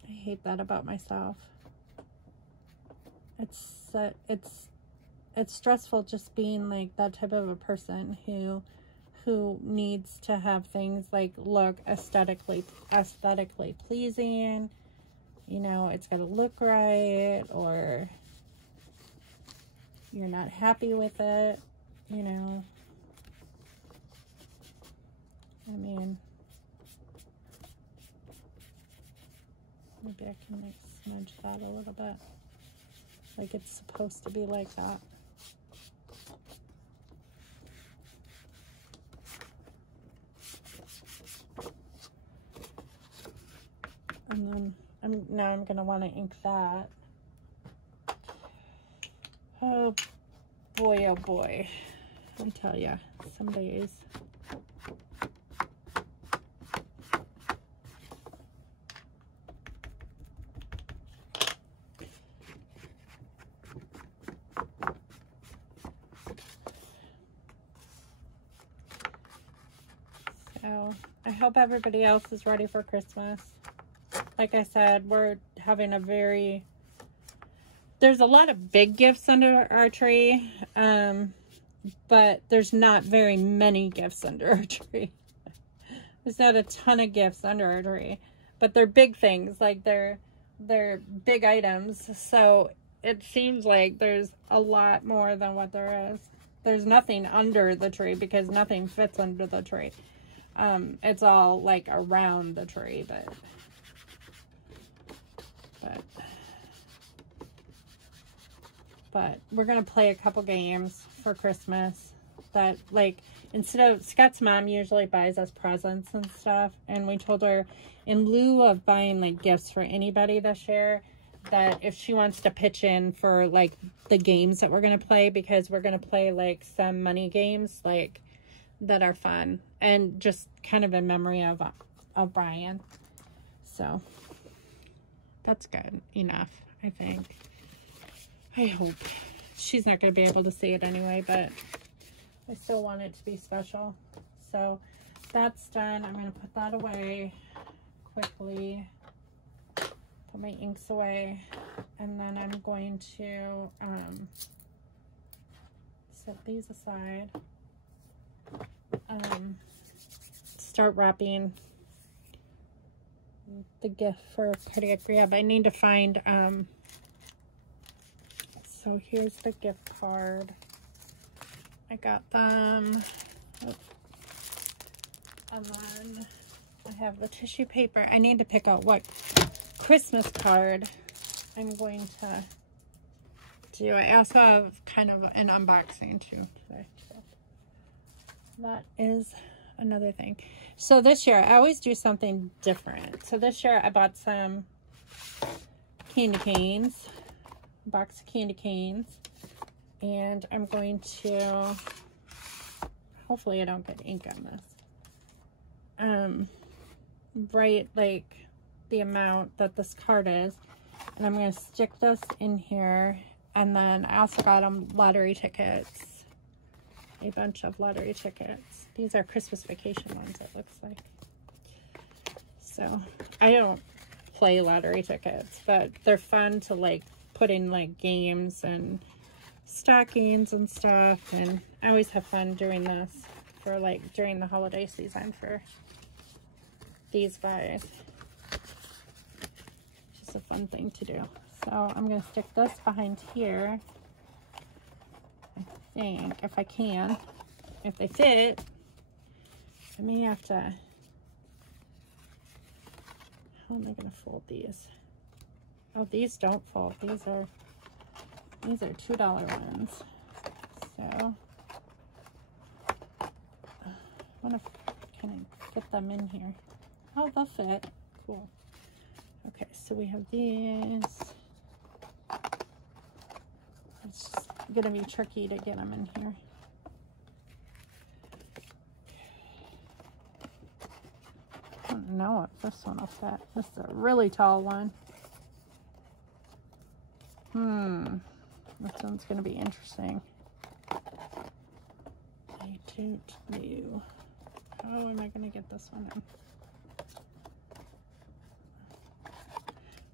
I hate that about myself. It's stressful just being like that type of a person who needs to have things like look aesthetically pleasing. You know, it's got to look right, or you're not happy with it, you know. I mean, maybe I can like smudge that a little bit. Like it's supposed to be like that. And then now I'm gonna want to ink that. Oh boy, I tell ya, some days. So I hope everybody else is ready for Christmas. Like I said, we're having there's a lot of big gifts under our tree, but there's not very many gifts under our tree. There's not a ton of gifts under our tree, but they're big things, like they're big items. So it seems like there's a lot more than what there is. There's nothing under the tree because nothing fits under the tree. It's all like around the tree, but we're gonna play a couple games for Christmas that, like, instead of Scott's mom usually buys us presents and stuff, and we told her in lieu of buying like gifts for anybody this year, that if she wants to pitch in for like the games that we're gonna play, because we're gonna play like some money games like that are fun and just kind of in memory of Brian. So that's good enough, I think. I hope. She's not going to be able to see it anyway, but I still want it to be special. So that's done. I'm going to put that away quickly. Put my inks away. And then I'm going to set these aside. Start wrapping the gift for Cardiac Rehab. I need to find so here's the gift card. I got them. Oh. And then I have the tissue paper. I need to pick out what Christmas card I'm going to do. I also have kind of an unboxing too today. So that is another thing. So this year, I always do something different. So this year, I bought some candy canes, a box of candy canes, and I'm going to, hopefully I don't get ink on this, write like the amount that this card is, and I'm going to stick this in here. And then I also got them lottery tickets, a bunch of lottery tickets. These are Christmas vacation ones, it looks like. So I don't play lottery tickets, but they're fun to like put in like games and stockings and stuff. And I always have fun doing this for like during the holiday season for these guys. Just a fun thing to do. So I'm going to stick this behind here, I think, if I can. If they fit, I may have to, how am I going to fold these? Oh, these don't fold. These are $2 ones. So I want to kind of get them in here. Oh, they'll fit. Cool. Okay, so we have these. It's just gonna be tricky to get them in here. I don't know if this one will fit. This is a really tall one. This one's gonna be interesting. I don't know. How am I gonna get this one in?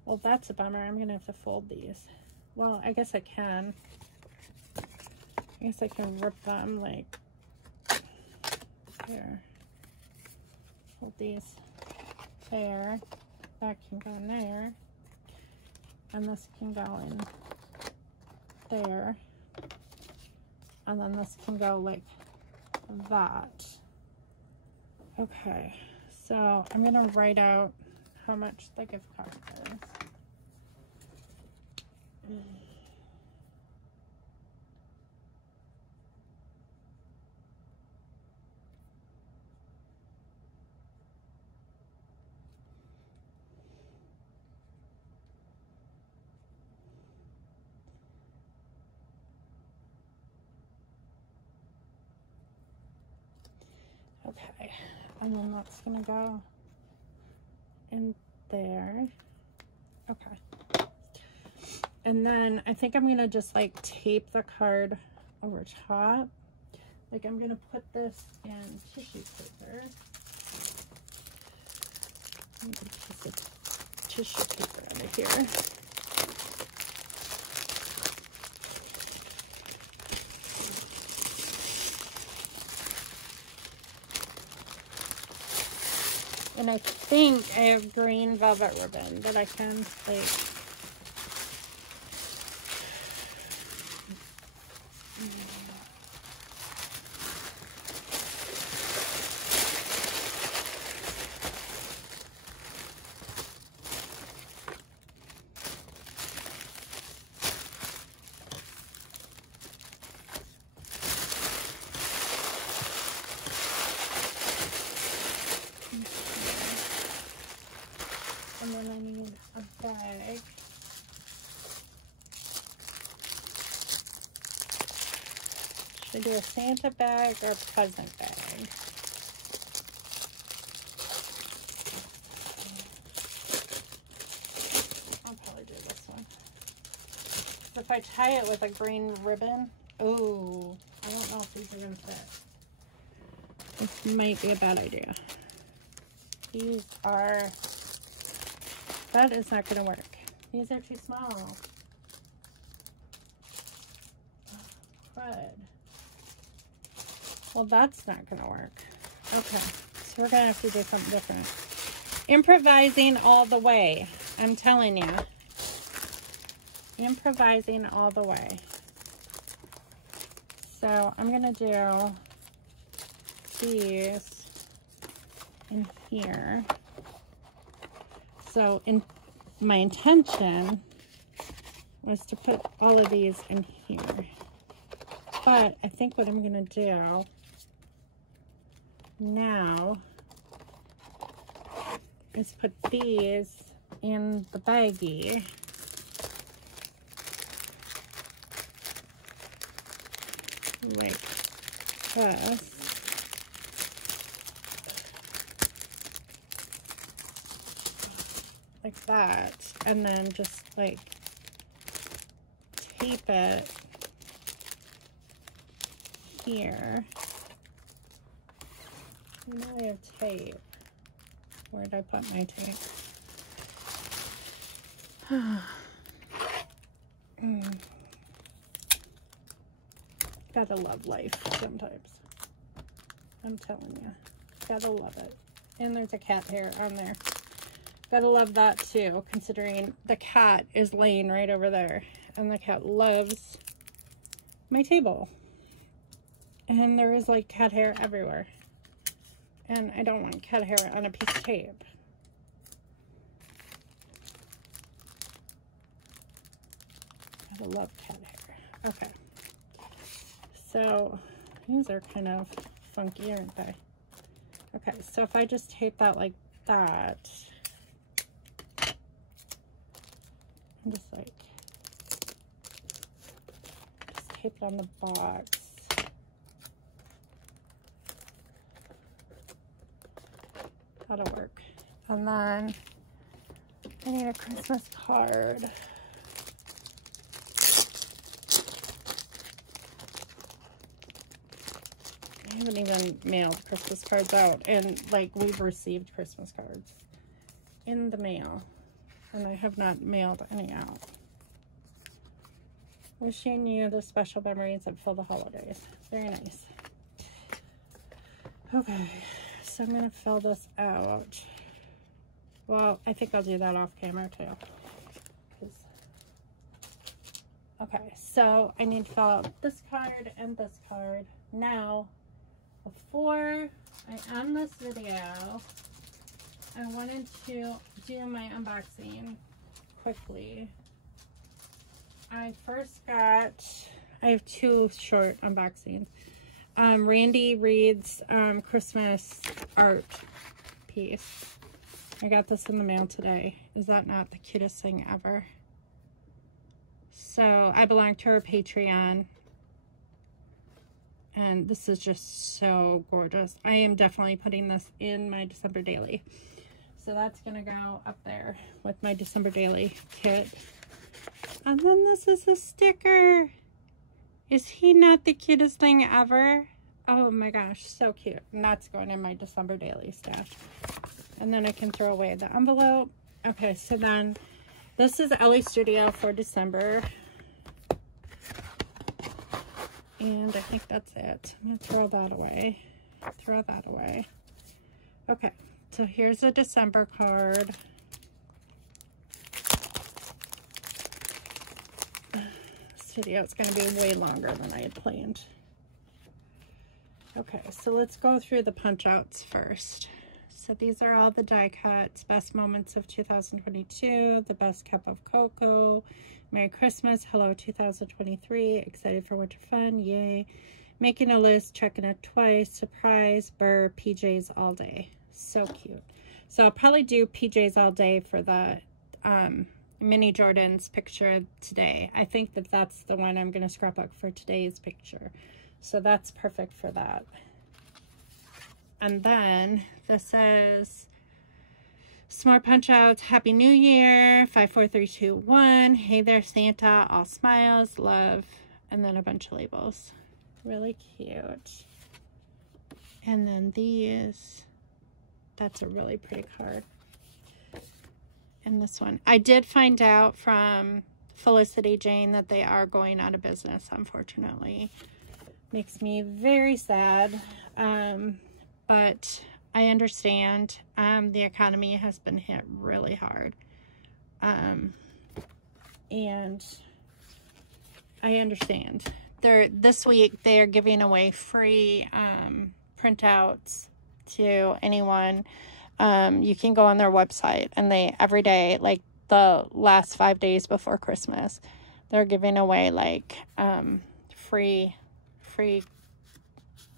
Well, that's a bummer. I'm gonna have to fold these. Well, I guess I can. I guess I can rip them like here. Hold these there. That can go in there. And this can go in there. And then this can go like that. Okay, so I'm gonna write out how much the gift card is. Okay, and then that's gonna go in there. Okay. And then I think I'm gonna just like tape the card over top. Like I'm gonna put this in tissue paper. Maybe a piece of tissue paper over here. And I think I have green velvet ribbon that I can like and then I need a bag. Should I do a Santa bag or a present bag? I'll probably do this one. So if I tie it with a green ribbon, oh, I don't know if these are going to fit. This might be a bad idea. These are... That is not going to work. These are too small. Oh, crud. Well, that's not going to work. Okay. So we're going to have to do something different. Improvising all the way. I'm telling you. Improvising all the way. So I'm going to do these in here. So in my intention was to put all of these in here. But I think what I'm going to do now is put these in the baggie. Like this. Like that. And then just like tape it here. Now I have tape. Where did I put my tape? Gotta love life sometimes. I'm telling you. Gotta love it. And there's a cat hair on there. Gotta love that too, considering the cat is laying right over there. And the cat loves my table. And there is like cat hair everywhere. And I don't want cat hair on a piece of tape. Gotta love cat hair. Okay. So these are kind of funky, aren't they? Okay, so if I just tape that like that, I'm just like, just tape it on the box. That'll work. And then I need a Christmas card. I haven't even mailed Christmas cards out, and like we've received Christmas cards in the mail, and I have not mailed any out. Wishing you the special memories that fill the holidays. Very nice. Okay, so I'm gonna fill this out. Well, I think I'll do that off camera too. Okay, so I need to fill out this card and this card. Now, before I end this video, I wanted to do my unboxing quickly. I have two short unboxings. Randy Reed's Christmas art piece. I got this in the mail today. Is that not the cutest thing ever? So I belong to her Patreon. And this is just so gorgeous. I am definitely putting this in my December daily. So that's going to go up there with my December daily kit. And then this is a sticker. Is he not the cutest thing ever? Oh my gosh, so cute. And that's going in my December daily stash. And then I can throw away the envelope. Okay, so then this is Ellie Studio for December. And I think that's it. I'm going to throw that away. Throw that away. Okay, so here's a December card. This video is going to be way longer than I had planned. Okay, so let's go through the punch outs first. So these are all the die cuts. Best moments of 2022. The best cup of cocoa. Merry Christmas. Hello 2023. Excited for winter fun. Yay. Making a list. Checking it twice. Surprise. Burr. PJs all day. So cute. So I'll probably do PJs all day for the mini Jordans picture today. I think that that's the one I'm going to scrapbook for today's picture. So that's perfect for that. And then this is some more punch outs. Happy New Year. 5, 4, 3, 2, 1. Hey there, Santa. All smiles, love, and then a bunch of labels. Really cute. And then these. That's a really pretty card. And this one. I did find out from Felicity Jane that they are going out of business, unfortunately. Makes me very sad. But I understand the economy has been hit really hard. And I understand. This week they are giving away free printouts to anyone. You can go on their website and they every day, like the last 5 days before Christmas. They're giving away like free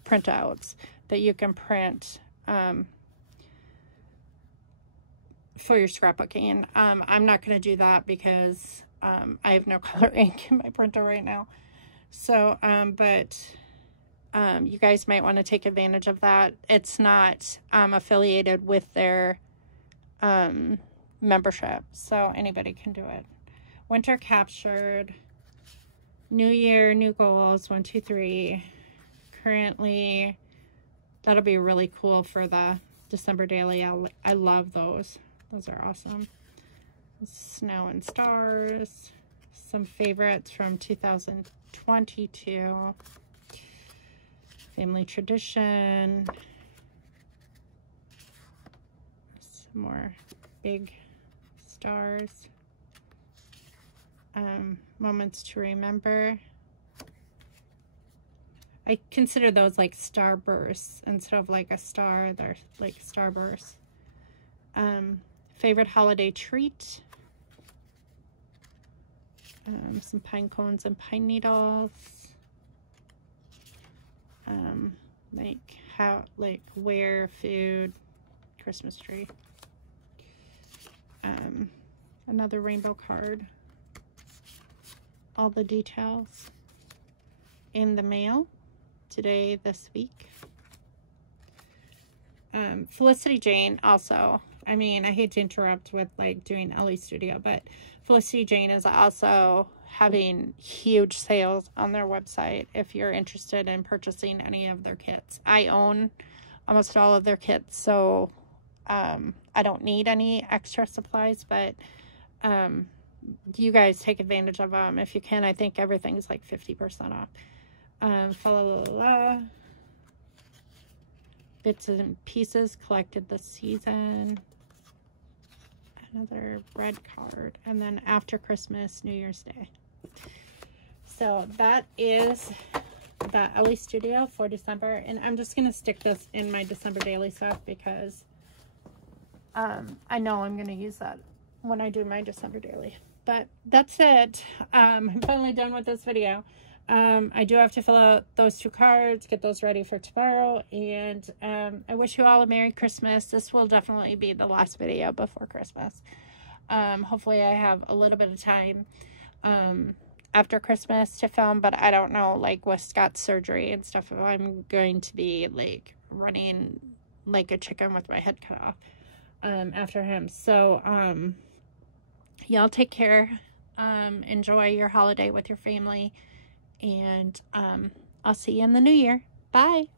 printouts that you can print for your scrapbooking. I'm not going to do that because I have no color ink in my printer right now. So, but you guys might want to take advantage of that. It's not affiliated with their membership, so anybody can do it. Winter captured, new year, new goals, 1, 2, 3. Currently, that'll be really cool for the December daily. I love those. Those are awesome. Snow and stars. Some favorites from 2022. Family tradition. Some more big stars. Moments to remember. I consider those like starbursts instead of like a star. They're like starbursts. Favorite holiday treat. Some pine cones and pine needles. Where food, Christmas tree. Another rainbow card. All the details in the mail today, this week. Felicity Jane also, I mean, I hate to interrupt with like doing Ellie Studio, but Felicity Jane is also having huge sales on their website if you're interested in purchasing any of their kits. I own almost all of their kits, so I don't need any extra supplies, but you guys take advantage of them if you can. I think everything's like 50% off. Bits and pieces collected this season. Another red card. And then after Christmas, New Year's Day. So that is the Ellie Studio for December. And I'm just going to stick this in my December daily stuff because I know I'm going to use that when I do my December daily. But that's it. I'm finally done with this video. I do have to fill out those 2 cards, get those ready for tomorrow, and I wish you all a Merry Christmas. This will definitely be the last video before Christmas. Hopefully I have a little bit of time after Christmas to film, but I don't know, like with Scott's surgery and stuff, if I'm going to be like running like a chicken with my head cut off after him. So y'all take care. Enjoy your holiday with your family. And I'll see you in the new year. Bye.